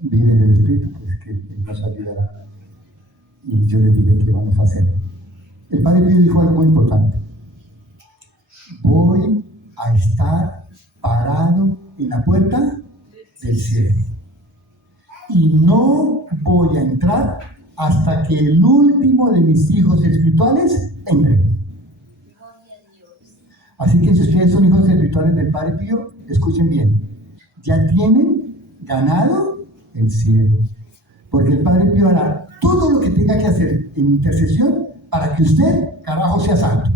vive en el Espíritu, pues que Él nos ayudará. Y yo les diré qué vamos a hacer. El Padre Pío dijo algo muy importante. Voy a estar parado en la puerta del cielo. Y no voy a entrar hasta que el último de mis hijos espirituales entre. Así que si ustedes son hijos espirituales del Padre Pío, escuchen bien. Ya tienen ganado el cielo. Porque el Padre Pío hará todo lo que tenga que hacer en intercesión para que usted, carajo, sea santo.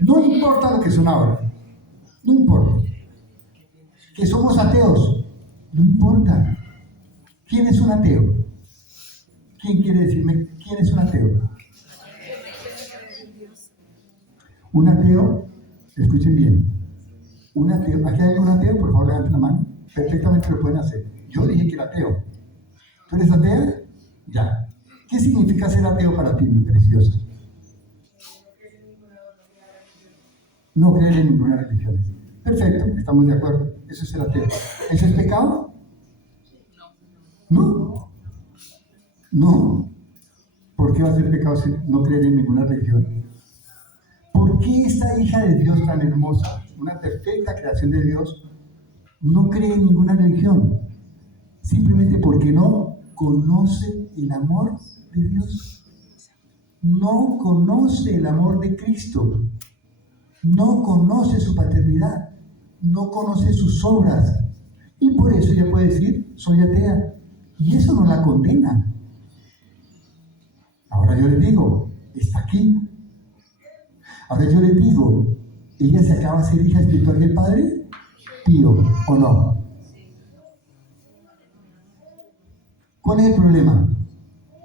No importa lo que son ahora. No importa. Que somos ateos. No importa. ¿Quién es un ateo? ¿Quién quiere decirme quién es un ateo? Un ateo, escuchen bien. Un ateo, ¿aquí hay algún ateo? Por favor, levanten la mano. Perfectamente lo pueden hacer. Yo dije que era ateo. ¿Tú eres atea? Ya. ¿Qué significa ser ateo para ti, mi preciosa? No creer en ninguna religión. Perfecto, estamos de acuerdo. Eso es ser ateo. ¿Eso es pecado? No. No. ¿Por qué va a ser pecado no creer en ninguna religión? ¿Por qué esta hija de Dios tan hermosa, una perfecta creación de Dios, no cree en ninguna religión? Simplemente porque no conoce el amor de Dios. No conoce el amor de Cristo. No conoce su paternidad. No conoce sus obras. Y por eso ella puede decir, soy atea. Y eso no la condena. Ahora yo les digo, está aquí. Ahora yo les digo, ¿ella se acaba de ser hija espiritual del Padre Pío o no? ¿Cuál es el problema?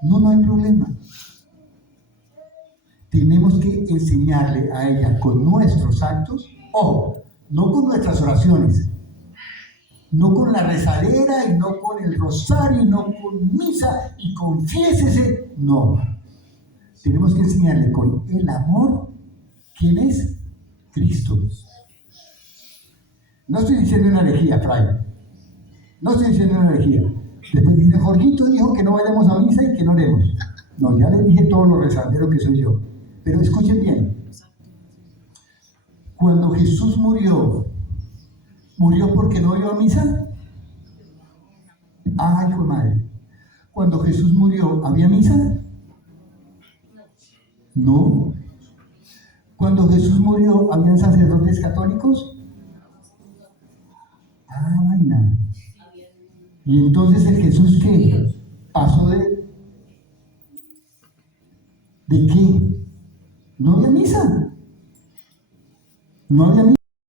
No hay problema. Tenemos que enseñarle a ella con nuestros actos, ojo, no con nuestras oraciones, no con la rezadera y no con el rosario y no con misa y confiésese, no. Tenemos que enseñarle con el amor quién es Cristo. No estoy diciendo una herejía, Fray. No estoy diciendo una herejía. Después dice, Jorgito dijo que no vayamos a misa y que no oremos. No, ya le dije todo lo rezandero que soy yo. Pero escuchen bien. Cuando Jesús murió, ¿murió porque no iba a misa? Ay, fue madre. Cuando Jesús murió, ¿había misa? No. Cuando Jesús murió, ¿habían sacerdotes católicos? Ah, vaina. Y entonces el Jesús ¿qué? Pasó ¿de qué? No había misa. No había misa.